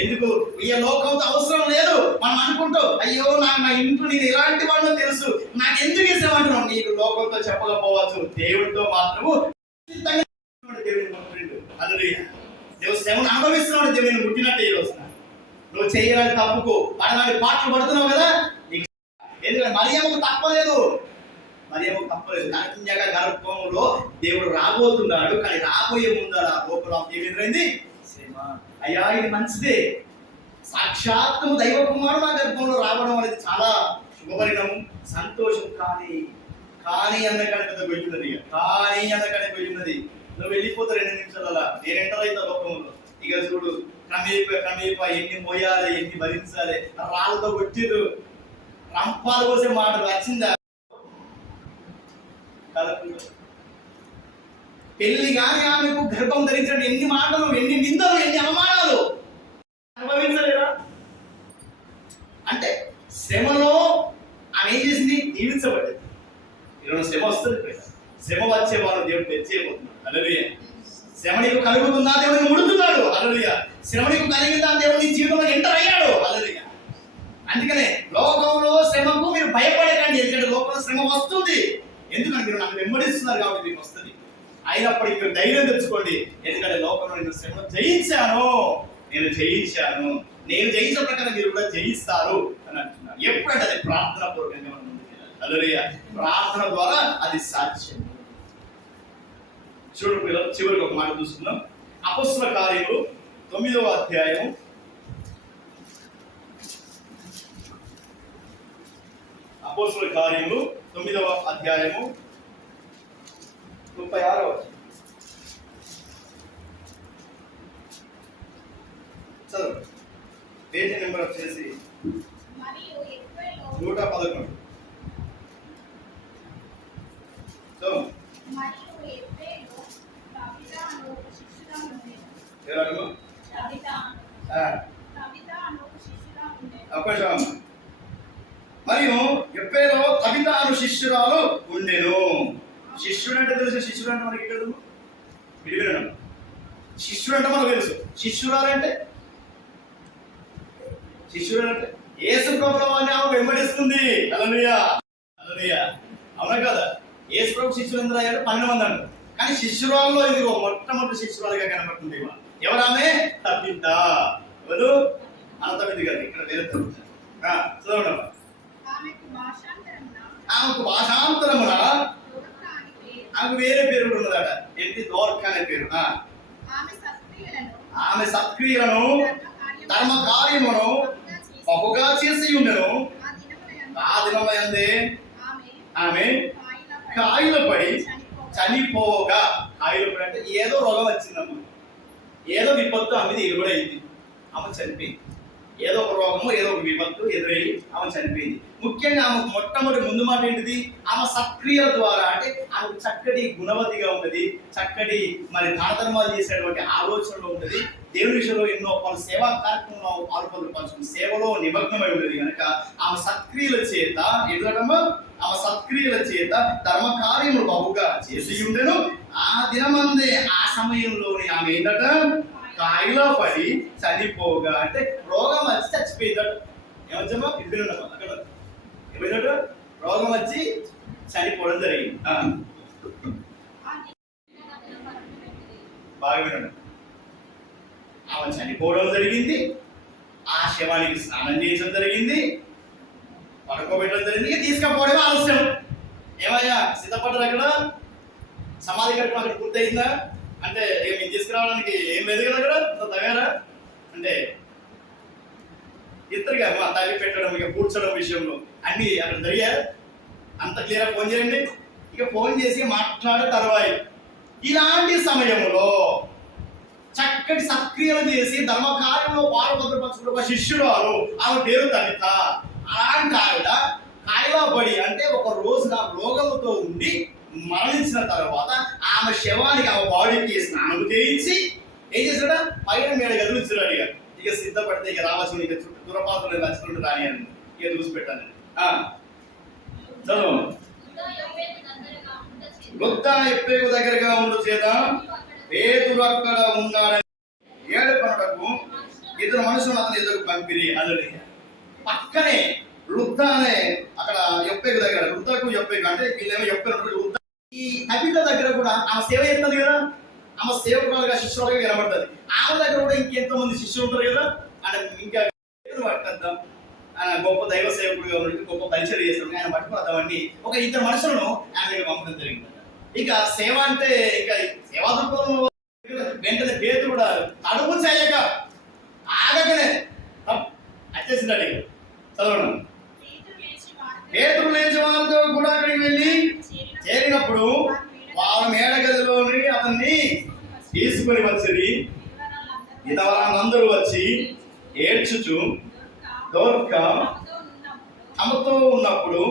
ఎందుకు? ఈ లోకంతో అవసరం లేదు. మనం అనుకుంటాం, అయ్యో నా ఇంట్లో నేను ఎలాంటి వాడినో తెలుసు, నాకు ఎందుకు ఇస్తామంటున్నావు. నీకు లోకంతో చెప్పకపోవచ్చు, దేవుడితో మాత్రము దేవుడిని ముట్టిండు. హల్లెలూయా. దేవుడు శ్రమను అనుభవిస్తున్నాడు, దేవుడిని ముట్టినట్టే ఈ రోజున నువ్వు చేయడానికి తప్పుకు పడనాటి పాటలు పడుతున్నావు కదా నీకు ఎందుకంటే మరియమ్మకు తప్పలేదు. మరియమ్మకు తప్పలేదు. కన్యక గర్భంలో దేవుడు రాబోతున్నాడు. కానీ రాబోయే ముందర లోపల ఏమైంది శ్రమ. అయ్యా ఇది మంచిదే, సాక్షాత్తు దైవ కుమారుడు ఆ గర్భంలో రావడం అనేది చాలా శుభపరిణామం, సంతోషం. కానీ అన్నకానే పెద్ద వెళ్ళినది, కానీ అన్నకానే వెళ్ళినది. నువ్వు వెళ్ళిపోతా 2 నిమిషాల నేను ఎంటర్ అవుతా లోకంలో. ఇక చూడు క్రమేప ఎన్ని మోయాలి, ఎన్ని భరించాలి. రాళ్ళతో కొట్టిరు, రంపాలు కోసే మాట వచ్చిందా? పెళ్లి కానీ ఆమెకు గర్భం ధరించడం ఎన్ని మాటలు, ఎన్ని నిందలు, ఎన్ని అవమానాలు అనుభవించలేరా? అంటే శ్రమలో ఆమె ఏం చేసింది? దీవించబడ్డది. ఈరోజు శ్రమ వస్తుంది, శ్రమ వచ్చే వాళ్ళు దేవుడు తెచ్చేయబోతున్నాడు. హల్లెలూయా. శ్రమ నీకు కలుగుతుందా, దేవుడికి ముడుతున్నాడు. హల్లెలూయా. శ్రమ నీకు కలిగిందా, దేవుడు నీ జీవితంలో ఎంటర్ అయ్యాడు. హల్లెలూయా. అందుకనే లోకంలో శ్రమకు మీరు భయపడకండి, ఎందుకంటే లోకంలో శ్రమ వస్తుంది. ఎందుకంటే మీరు నన్ను వెంబడిస్తున్నారు కాబట్టి మీకు వస్తుంది. అయినప్పటికీ మీరు ధైర్యం తెచ్చుకోండి, ఎందుకంటే లోకంలో నేను శ్రమను జయించాను, నేను జయించిన ప్రకారం మీరు కూడా జయిస్తారు అని అంటున్నారు. ఎప్పుడంటే అది ప్రార్థన పూర్వకంగా మనం ముందుకెళ్ళాలి. హల్లెలూయా. ప్రార్థన ద్వారా అది సాధ్యం. చూడు పిల్లలు, చివరికి ఒక మాట చూస్తున్నాం. అపొస్తలుల కార్యములు 9వ అధ్యాయం 9వ అధ్యాయము 36వ చదువు. పేజీ నెంబర్ వచ్చేసి 111. సో మరియు ఎప్పేలో తబిత అను శిష్యురాలు ఉండెను. శిష్యుడు అంటే తెలుసు, శిష్యుడు అంటే మనకి తెలుసు, విడివినడం. శిష్యుడు అంటే మనకు తెలుసు, శిష్యురాలు అంటే యేసు ప్రభువు వారిని ఆమె వెంబడిస్తుంది. హల్లెలూయా. అవునా కదా? యేసు ప్రభు శిష్యులు ఎందరూ అయ్యారు? 12 మంది అంటారు. కానీ శిష్యురాల్లో ఇది మొట్టమొదటి శిష్యురాలుగా కనబడుతుంది. ఎవరామె? తబిత. ఎవరు? అనతబిత గారు. ఇక్కడ వేరే చదవడం. ఆమెకు భాషాంతరమున ఆమెకు వేరే పేరు కూడా ఉన్నదట. ఏంటి? దోర్క అనే పేరు. ఆమె సత్క్రియలను ధర్మ కార్యమును బహుగా చేసి ఉండెను. ఆ దినమందే ఆమె కాయిల పడి చనిపోగా. కాయిల పడి అంటే ఏదో రోగం వచ్చిందమ్మా, ఏదో విపత్తు ఆమె ఎదురైంది, ఆమె చనిపోయింది. ఏదో ఒక రోగము, ఏదో ఒక విపత్తు ఎదురయ్యి ఆమె చనిపోయింది. ముఖ్యంగా ఆమె మొట్టమొదటి ముందు మాట ఏంటిది? ఆమె సక్రియల ద్వారా, అంటే ఆమె చక్కటి గుణవతిగా ఉన్నది, చక్కటి మరి దానధర్మాలు చేసేటువంటి ఆలోచనలో ఉన్నది, దేవుని విషయంలో ఎన్నో పలు సేవా కార్యక్రమంలో పాల్పంచుకుని సేవలో నిమగ్నమై ఉన్నది కనుక ఆమె సత్క్రియల చేత ఎదురడమా, ఆమె సత్క్రియల చేత ధర్మ కార్యములు బహుగా చేసి ఉండెను. ఆ దినమందే, ఆ సమయంలోనే ఆమె ఏంటట? కాయిలో పడి చనిపోగా. అంటే రోగం వచ్చి చచ్చిపోయిందట. ఏమొచ్చమ్మా? ఇంటి అక్కడ ఏమైందట? రోగం వచ్చి చనిపోవడం జరిగింది. బాగా వినండి. ఆమె చనిపోవడం జరిగింది, ఆ శవానికి స్నానం చేయించడం జరిగింది, పడుకోబెట్టడం జరిగింది, తీసుకపోవడం ఆలస్యం. ఏమయ్యా సిద్ధపడ్డారు? అక్కడ సమాధి కార్యక్రమం అక్కడ పూర్తయిందా? అంటే మేము తీసుకురావడానికి ఏం లేదు కదా అక్కడ తగారా? అంటే ఇద్దరుగా మా తల్లి పెట్టడం, ఇక కూర్చోడం విషయంలో అన్ని అక్కడ జరిగారు. అంత క్లియర్ ఫోన్ చేయండి. ఇక ఫోన్ చేసి మాట్లాడే తర్వాయి ఇలాంటి సమయంలో చక్కటి సక్రియలు చేసి ధర్మకార్యంలో పాల్పొందపరచుకున్న ఒక శిష్యురాలు, ఆమె పేరు తబిత. అలాంటి ఆవిడ కాయిలో పడి, అంటే ఒక రోజున రోగముతో ఉండి మరణించిన తర్వాత ఆమె శవానికి, ఆమె బాడీకి స్నానం చేయించి ఏం చేశాడ? పైన మేడ గదులు ఇచ్చాడు. ఇక సిద్ధపడితే ఇక రావాల్సిన ఇక చుట్టూ దురపాత్రలు నచ్చుకుంటూ రాని అని ఇక చూసి పెట్టాను. చదువు. వృద్ధ ఎప్పేకు దగ్గరగా ఉండు చేత పేతురు అక్కడ ఉన్నాడని 7 పనులకు 2 మనుషులు అతని ఎదురు పంపిరి. హల్లెలూయా. పక్కనే వృద్ధ అనే అక్కడ ఎప్పేకు దగ్గర, వృద్ధకు ఎప్పేకు అంటే వీళ్ళేమో ఎప్పేరు. ఈ తబిత దగ్గర కూడా ఆమె సేవ చేస్తుంది కదా, ఆమె సేవకురాలుగా శిష్యులుగా వినబడుతుంది. ఆమె దగ్గర కూడా ఇంకెంతో మంది శిష్యులు ఉంటారు కదా. అంటే ఇంకా గొప్ప దైవ సేవకుడిగా ఉన్నట్టు గొప్ప పరిచయం చేస్తాడు. ఆయన పట్టుకుని అతన్ని ఒక ఇద్దరు మనుషులను ఆయన దగ్గర పంపడం జరిగింది. ఇక సేవ అంటే ఇక సేవా దృక్పథంలో వెంటనే పేతురు కూడా తడుపు చేయక ఆగకనే వచ్చేసిందట. చదవడం పేతురు లేచి వారితో కూడా అక్కడికి వెళ్ళి చేరినప్పుడు వారు మేడగదిలోని అతన్ని తీసుకొని వచ్చింది. ఇతరులందరూ వచ్చి ఏడ్చుచు దోర్క తమతో ఉన్నప్పుడు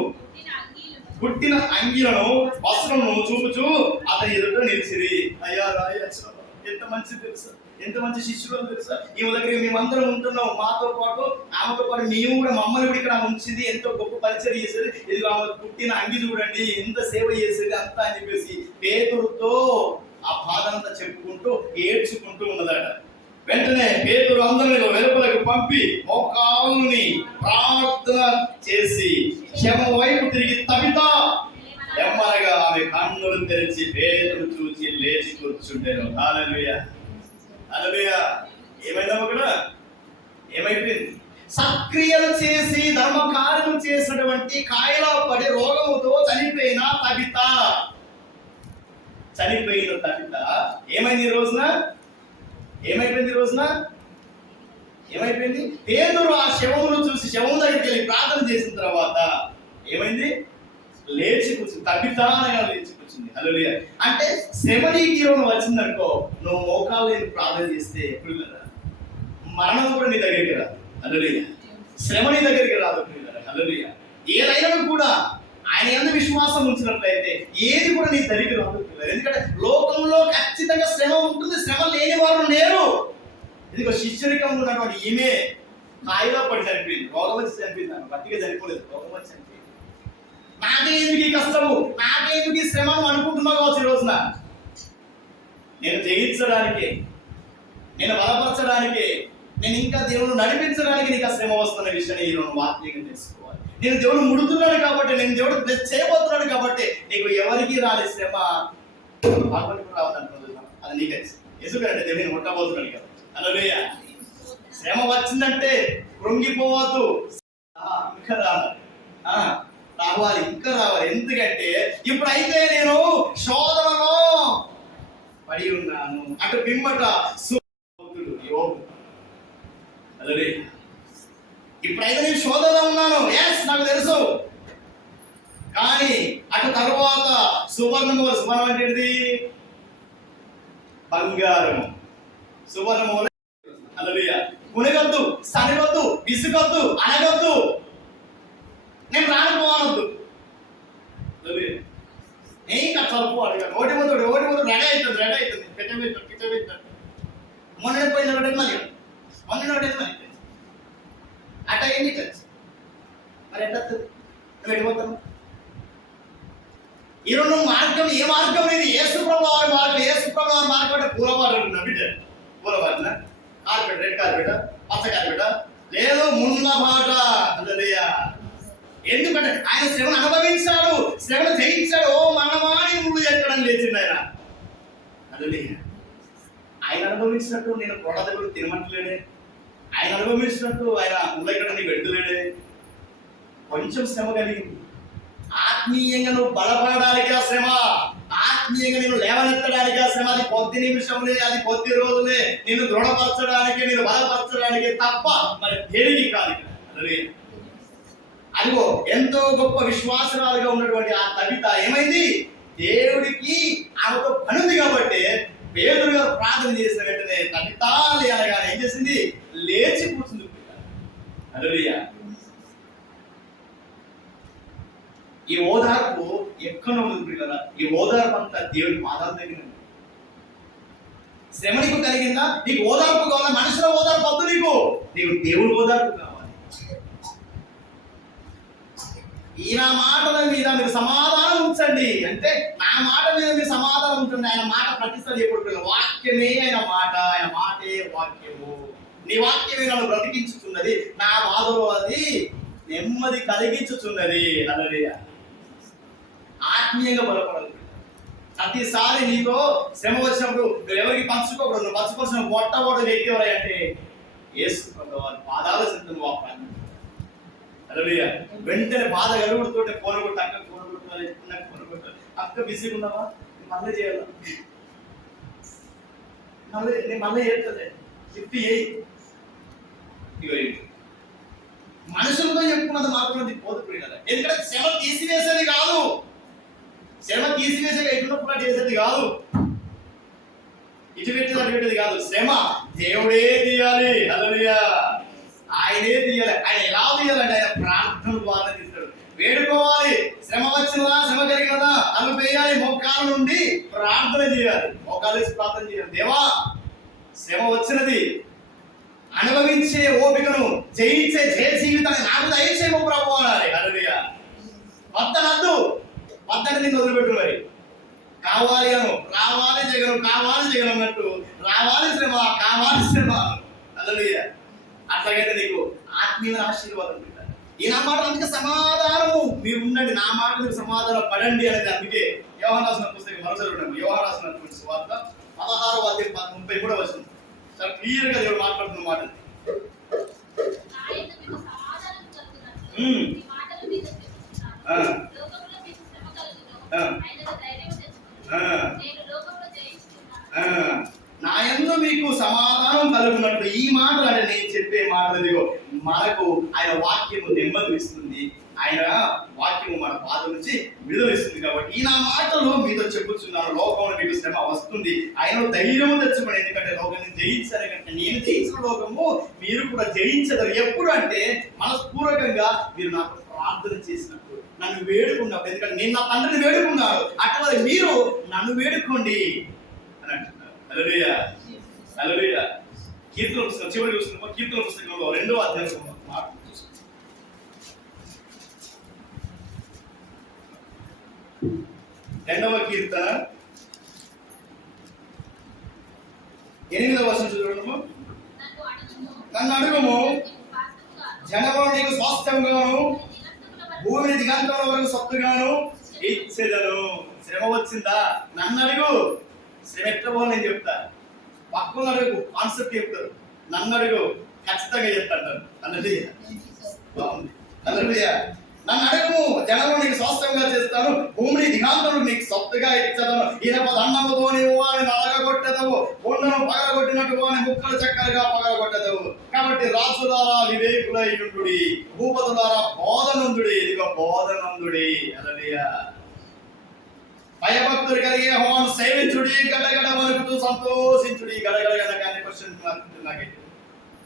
పుట్టిన అంగిలను వస్త్రము చూపుచు అతని ఎదుట నిలిచిరి. అయ్యా రాయచ్చు, ఎంత మంచి తెలుసా, ఎంత మంచి శిష్యులు తెలుసా, ఈమె దగ్గర మేమందరం ఉంటున్నాం, మాతో పాటు ఆమెతో పాటు మేము కూడా మమ్మల్ని కూడా ఇక్కడ ఉంచింది, ఎంతో గొప్ప పరిచయం చేసేది, ఇది ఆమె పుట్టిన అంగి చూడండి, ఎంత సేవ చేసేది అంతా అని చెప్పేసి పేతురుతో ఆ బాధంతా చెప్పుకుంటూ ఏడ్చుకుంటూ ఉన్నదట. వెంటనే పేతురు అందరిని వెలుపలకు పంపి మోకాలుని ప్రార్థన చేసి క్షమ వైపు తిరిగి తబితా ఎమ్మనగా ఆమె కన్నులు తెరిచి పేతురు చూసి లేచి కూర్చుంటాను. హల్లెలూయా, హల్లెలూయా. ఏమైందమ్మా కూడా ఏమైపోయింది? సక్రియలు చేసి ధర్మ కార్యము చేసినటువంటి కాయలా పడి రోగముతో చనిపోయిన తబిత ఏమైంది ఈ రోజున? ఏమైపోయింది ఈ రోజున? ఏమైపోయింది? పేతురు ఆ శవమును చూసి శవం దగ్గరికి వెళ్ళి ప్రార్థన చేసిన తర్వాత ఏమైంది? లేచి కూర్చుంది. తబితానగా లేచి కూర్చుంది. హల్లెలూయా. అంటే శ్రమ నీకు ఈరోజు వచ్చిందనుకో, నువ్వు మోకాలు లేని ప్రార్థన చేస్తే ఎప్పుడు కదా మరణం కూడా నీ దగ్గరికి రాదు. హల్లెలూయా. శ్రమ నీ దగ్గరికి రాదు. హల్లెలూయా. ఏదైనా కూడా ఆయన యందు విశ్వాసం ఉంచినట్లయితే ఏది కూడా నీ దగ్గరికి రాదు. ఎందుకంటే లోకంలో ఖచ్చితంగా శ్రమ ఉంటుంది, శ్రమ లేని వారు లేరు. ఇదిగో శిష్యరికంలో ఉన్నటువంటి ఈమె కాయలో పడి చనిపోయింది, రోగం వచ్చి చనిపోయింది. ఆమె బతిగా చనిపోలేదు, రోగం వచ్చి చనిపోయింది. నాకే ఎందుకు ఈ కష్టము, నాకే ఎందుకు ఈ శ్రమను అనుకుంటున్నావు కావచ్చు ఈ రోజున. నేను జయించడానికి, నేను బలపరచడానికి, నేను ఇంకా దేవుడు నడిపించడానికి నీకు ఆ శ్రమ వస్తున్న విషయాన్ని ఈరోజు వాక్యంగా తెలుసుకోవాలి. నేను దేవుడు ముడుతున్నాడు కాబట్టి, నేను దేవుడు చేయబోతున్నాడు కాబట్టి నీకు ఎవరికి రాని శ్రమ రావద్దంటున్నాడు. అది నీకు ఎందుకంటే దేవుని ముట్టబోతున్నాడు కదా. హల్లెలూయా. శ్రమ వచ్చిందంటే కృంగిపోవద్దు, ఇంకా రావాలి, ఇంకా రావాలి. ఎందుకంటే ఇప్పుడైతే నేను శోధనలో పడి ఉన్నాను, అటు పిమ్మట ఇప్పుడైతే నేను శోధనలో ఉన్నాను, ఎస్ నాకు తెలుసు. కానీ అటు తరువాత సువర్ణము, సువర్ణం అంటే ఏంటిది? బంగారము. సువర్ణము. హల్లెలూయా. కునగొద్దు, సనిగొద్దు, విసుగొద్దు, అనగొద్దు, నేను రానుకోవద్దు. ఇంకా తలుపు అడిగాను, ఓటి పోతాడు రెడీ అవుతుంది పెట్టబెట్టాడు. మొన్న పోయిన మరి మొన్న అట్ట ఏంటి ఖర్చు మరి ఎట్లా వెళ్ళిపోతాను. ఈ రెండు మార్గం, ఏ మార్గం ఇది? యేసుప్రభువు వారి మార్గం. యేసుప్రభువు వారి మార్గం అంటే పూలబాట బిడ్డ, పూలబాటన కార్పెట్, రెడ్ కార్పెట, పచ్చ కార్పెట లేదు, ముళ్ళ బాట. హల్లెలూయా. ఎందుకంటే ఆయన శ్రమను అనుభవించాడు, శ్రమను జయించాడు. ఓ మనమాని ముళ్ళు ఎక్కడం లేచిండు ఆయన. హల్లెలూయా. ఆయన అనుభవించినట్టు నేను గొడవ దగ్గర తినమంటలేడే, ఆయన అనుభవించినట్టు ఆయన ముళ్ళెక్కడ నీకు పెడతలేడే. కొంచెం శ్రమ కలిగింది. ఆత్మీయంగా నువ్వు బలపడడానికి ఆ శ్రమ, ఆత్మీయంగా నేను లేవనెత్తడానికి ఆ శ్రమ. అది కొద్ది నిమిషంలే, అది కొద్ది రోజులే, నిన్ను దృఢపరచడానికి, నేను బలపరచడానికి తప్ప మరి దేనికి కాదు. అదిగో ఎంతో గొప్ప విశ్వాసరాలుగా ఉన్నటువంటి ఆ తబిత ఏమైంది? దేవుడికి ఆమెతో పని ఉంది కాబట్టి పేతురు గారు ప్రార్థన చేసిన వెంటనే తబితాలి అనగానే ఏం చేసింది? లేచి కూర్చుంది. హల్లెలూయా. ఈ ఓదార్పు ఎక్కడ ఉంది కదా? ఈ ఓదార్పు అంతా దేవుడి పాదాల దగ్గర ఉంది. శ్రమ నీకు కలిగిందా? నీకు ఓదార్పు కావాలా? మనుషుల ఓదార్పు వద్దు, నీకు దేవుడి ఓదార్పు కావాలి. ఈ నా మాటల మీద మీరు సమాధానం ఉంచండి అంటే, నా మాట మీద మీరు సమాధానం ఉంచండి. ఆయన మాట ప్రతిష్టలు చేయకూడదు. వాక్యమే ఆయన మాట, ఆయన మాటే వాక్యము. నీ వాక్యమే నన్ను బ్రతికించుతున్నది, నా బాధలో అది నెమ్మది కలిగించుతున్నది. హల్లెలూయా. ఆత్మీయంగా బలపడాలి. ప్రతిసారి నీతో శ్రమ వచ్చినప్పుడు నువ్వు ఎవరికి పంచుకోకూడదు. నువ్వు పంచుకోవాల్సిన మొట్టమొదటి వ్యక్తి ఎవరంటే యేసు ప్రభువు వారి పాదాల చెంత నువ్వు ప్రార్థన. హల్లెలూయా. వెంటనే బాధ కలుగుతుంటే ఫోన్ కొట్టు, అక్క ఫోన్ కొట్టాలి, నాకు ఫోన్ కొట్టాలి. అక్క బిజీగా ఉన్నావా, మళ్ళీ చేయాలా, మళ్ళీ చేస్తుంది లిఫ్ట్ చేయి. ఇగో మనుషులతో చెప్పుకున్నది మాత్రం పోతుంది కదా. ఎందుకంటే శ్రమ తీసివేసేది కాదు, శ్రమ తీసివేసే ఎటున్నప్పుడు చేసేది కాదు, ఇటు పెట్టేది అటు పెట్టేది కాదు. శ్రమ దేవుడే తీయాలి. హల్లెలూయా. ఆయనే తీయాలి. ఆయన ఎలా తీయాలంటే ఆయన ప్రార్థన ద్వారా తీస్తాడు. వేడుకోవాలి. శ్రమ వచ్చినదా, శ్రమ కలిగినదా అవి వేయాలి. మోకాల నుండి ప్రార్థన చేయాలి. మోకాలు వేసి ప్రార్థన చేయాలి. దేవా, శ్రమ వచ్చినది, అనుభవించే ఓపికను, జయించే జయ జీవితాన్ని నాకు దయచేయము ప్రభువా అనాలి. హల్లెలూయా. వద్దనద్దు, వద్దని నిన్ను వదిలిపెట్టు. మరి కావాలి అను, రావాలి జగను, కావాలి జగను అన్నట్టు, రావాలి శ్రమ, కావాలి శ్రమ. హల్లెలూయా. అట్లాగైతే నీకు ఆత్మీయ ఆశీర్వాదం పెట్టాలి. ఈ నా మాట అందుకే సమాధానము మీరు ఉండండి, నా మాట మీరు సమాధానం పడండి అనేది. అందుకే యోహాను రాసిన పుస్తకం మరోసారి ఉండండి. యోహాను రాసినటువంటి సువార్త 16వ అధ్యాయం 33వ వచనం చాలా క్లియర్ గా దేవుడు మాట్లాడుతున్న మాట. ఆయన మీకు సమాధానం కలుగునట్లు ఈ మాటలు మీతో చెప్పుచున్నాను. లోకములో మీకు శ్రమ కలుగును, ఆయనకు ధైర్యం తెచ్చుకొనుడి. నేను లోకములో జయించుచున్నాను. నా యందు మీకు సమాధానం కలుగునట్లు ఈ మాటలు అంటే నేను చెప్పే మాటలు ఇదిగో మనకు ఆయన వాక్యము నెమ్మది ఇస్తుంది. ఆయన వాక్యము మన బాధ నుంచి విడుదల ఇస్తుంది. కాబట్టి ఈ నా మాటలు మీతో చెప్పుచున్నాను. లోకంలో మీకు శ్రమ వస్తుంది, ఆయన ధైర్యము తెచ్చుకోండి. ఎందుకంటే లోకాన్ని జయించారు కంటే నేను జయించిన లోకము మీరు కూడా జయించదు. ఎప్పుడు అంటే మనస్పూర్వకంగా మీరు నాకు ప్రార్థన చేసినప్పుడు, నన్ను వేడుకున్నప్పుడు. ఎందుకంటే నేను నా తండ్రిని వేడుకున్నాను, అటువంటి మీరు నన్ను వేడుకోండి అని అంటున్నారు. హల్లెలూయా. హల్లెలూయా. కీర్తన పుస్తకం చివరి చూస్తున్నాం. కీర్తన పుస్తకంలో 2వ అధ్యాయం మాట చూస్తున్నాం. 2వ కీర్తన 8వ వచనం చూడము. నన్ను అడుగుము, జనమును నీకు స్వాస్థ్యముగాను, భూమిని దిగంతముల వరకు సొత్తుగాను ఇచ్చేదను. శ్రమ వచ్చిందా, నన్ను అడుగు. శ్రమ ఎట్లా నేను చెప్తా. పక్కన అడుగు, కాన్సెప్ట్ చెప్తారు. నన్ను అడుగు, ఖచ్చితంగా చెప్తాను. అన్నది బాగుంది. హల్లెలూయా. నన్ను అడుగు, జనము నీకు స్వాస్థ్యంగా చేస్తాను, భూమిని దిగాంతము నీకు సొత్తుగా ఇచ్చదను. ఇనప దండముతో నీవు వారిని నలగగొట్టెదవు, కొండను పగలగొట్టినట్టు వాని ముక్కలు చక్కరగా పగలగొట్టెదవు. కాబట్టి రాజులారా వివేకులై ఉండుడి, భూపతులారా బోధనందుడి. ఇదిగో బోధనందుడి. హల్లెలూయా. భయభక్తులు కలిగే యెహోవాను సేవించుడి, గడగడ వణుకుతూ సంతోషించుడి. గడగడ కానీ క్వశ్చన్ నాకైతే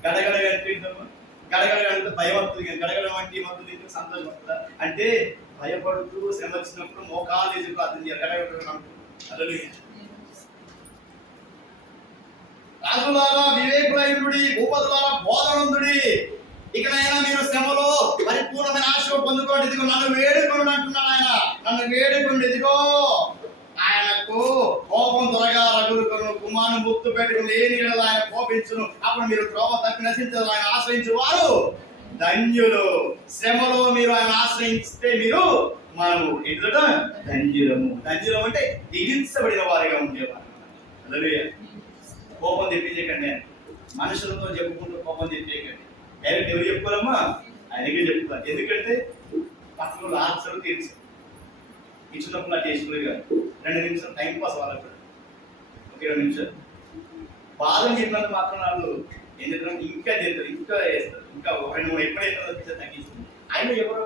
గడగడ కనిపిద్దాము. గడగడ అంటే భయపడుతుంది, కానీ గడగడ వంటి మత్తు సంతోషం వస్తుందా అంటే భయపడుతూ శ్రమ వచ్చినప్పుడు మోకాలు వేసి ప్రార్థన చేయాలి. గడగడ. హల్లెలూయా. రాజులారా వివేకులైనుడి, భూపతులారా బోధనందుడి. ఇకనైనా మీరు శ్రమలో పరిపూర్ణమైన ఆశ పొందుకోండి. ఇదిగో నన్ను వేడుకోండి అంటున్నాడు ఆయన. నన్ను వేడుకోండి. ఇదిగో ఆయనకు కోపం త్వరగా రగులుకొను, కుమారుని గుర్తు పెట్టుకుని ఏ నీడలో ఆయన కోపించును. అప్పుడు మీరు త్రోవ తప్పి నశించదు. ఆయన ఆశ్రయించు వారు ధన్యులు. శ్రమలో మీరు ఆయన ఆశ్రయిస్తే మీరు మనము ఎదుట ధన్యులము. ధన్యులం అంటే దీవించబడిన వారిగా ఉండేవారు. హల్లెలూయా. కోపం తెప్పించకండి, మనుషులతో చెప్పుకుంటూ కోపం తెప్పించకండి. డైరెక్ట్ ఎవరు చెప్పుకోరమ్మా, ఆయనకే చెప్పుకోవాలి. ఎందుకంటే పక్కన ఆన్సర్ తీర్చు ఇచ్చినప్పుడు నాకు చేసుకునే కాదు. 2 నిమిషాలు టైం పాస్ వాళ్ళకు. ఒక 2 నిమిషాలు బాధ చెప్పినంత మాత్రం వాళ్ళు ఏం చేస్తారు, ఇంకా చేస్తారు, ఇంకా వేస్తారు, ఇంకా 2, 3 ఎప్పుడైతే తగ్గిస్తుంది. ఆయన ఎవరు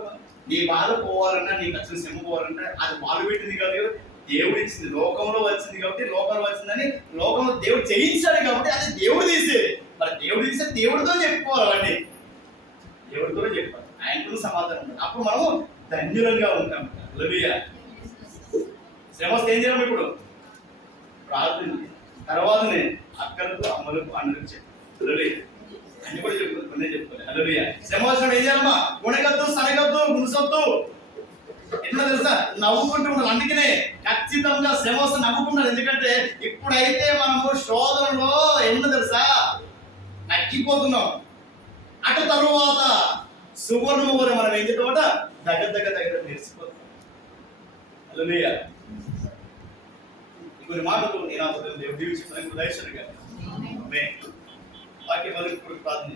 నీ బాధ పోవాలన్నా, నీకు వచ్చిన శ్రమ పోవాలంటే అది వాళ్ళు పెట్టింది కాదు కదా, దేవుడు ఇచ్చింది. లోకంలో వచ్చింది కాబట్టి, లోకంలో వచ్చిందని లోకంలో దేవుడు చేయించాడు కాబట్టి అది దేవుడు తీసేది. మరి దేవుడు తీసే దేవుడితో చెప్పుకోవాలండి, దేవుడితో చెప్పాలి, ఆయనతో సమాధానం ఉంటుంది. అప్పుడు మనం ధన్యులంగా ఉంటాం. హల్లెలూయా. శ్రమ ఏం చేయాలి ఇప్పుడు? ప్రార్థన. తర్వాతనే అక్కలకు, అమ్మలకు, అన్నలకు చెప్పాలి. అన్ని కూడా చెప్పుకోవాలి, కొన్నే చెప్పుకోవాలి. హల్లెలూయా. శ్రమ వచ్చినప్పుడు ఏం చేయాలమ్మా? ఉణగద్దు, సనగద్దు, గుణసొద్దు. ఎట్లా తెలుసా? నవ్వుకుంటూ ఉండాలి. అందుకనే ఖచ్చితంగా శ్రమ వస్తే నవ్వుకుంటారు. ఎందుకంటే ఇప్పుడైతే మనము శోధనలో ఎన్న తెలుసా నక్కిపోతున్నాం. అటు తరువాత సువర్ణము వల్ల మనం ఏం చేద్దామట దగ్గర నేర్చిపోతాం. హల్లెలూయా. కొన్ని మాటలు నేను దేవుడు దీవించుకున్నాను. దయచేసి వాక్య ప్రార్థన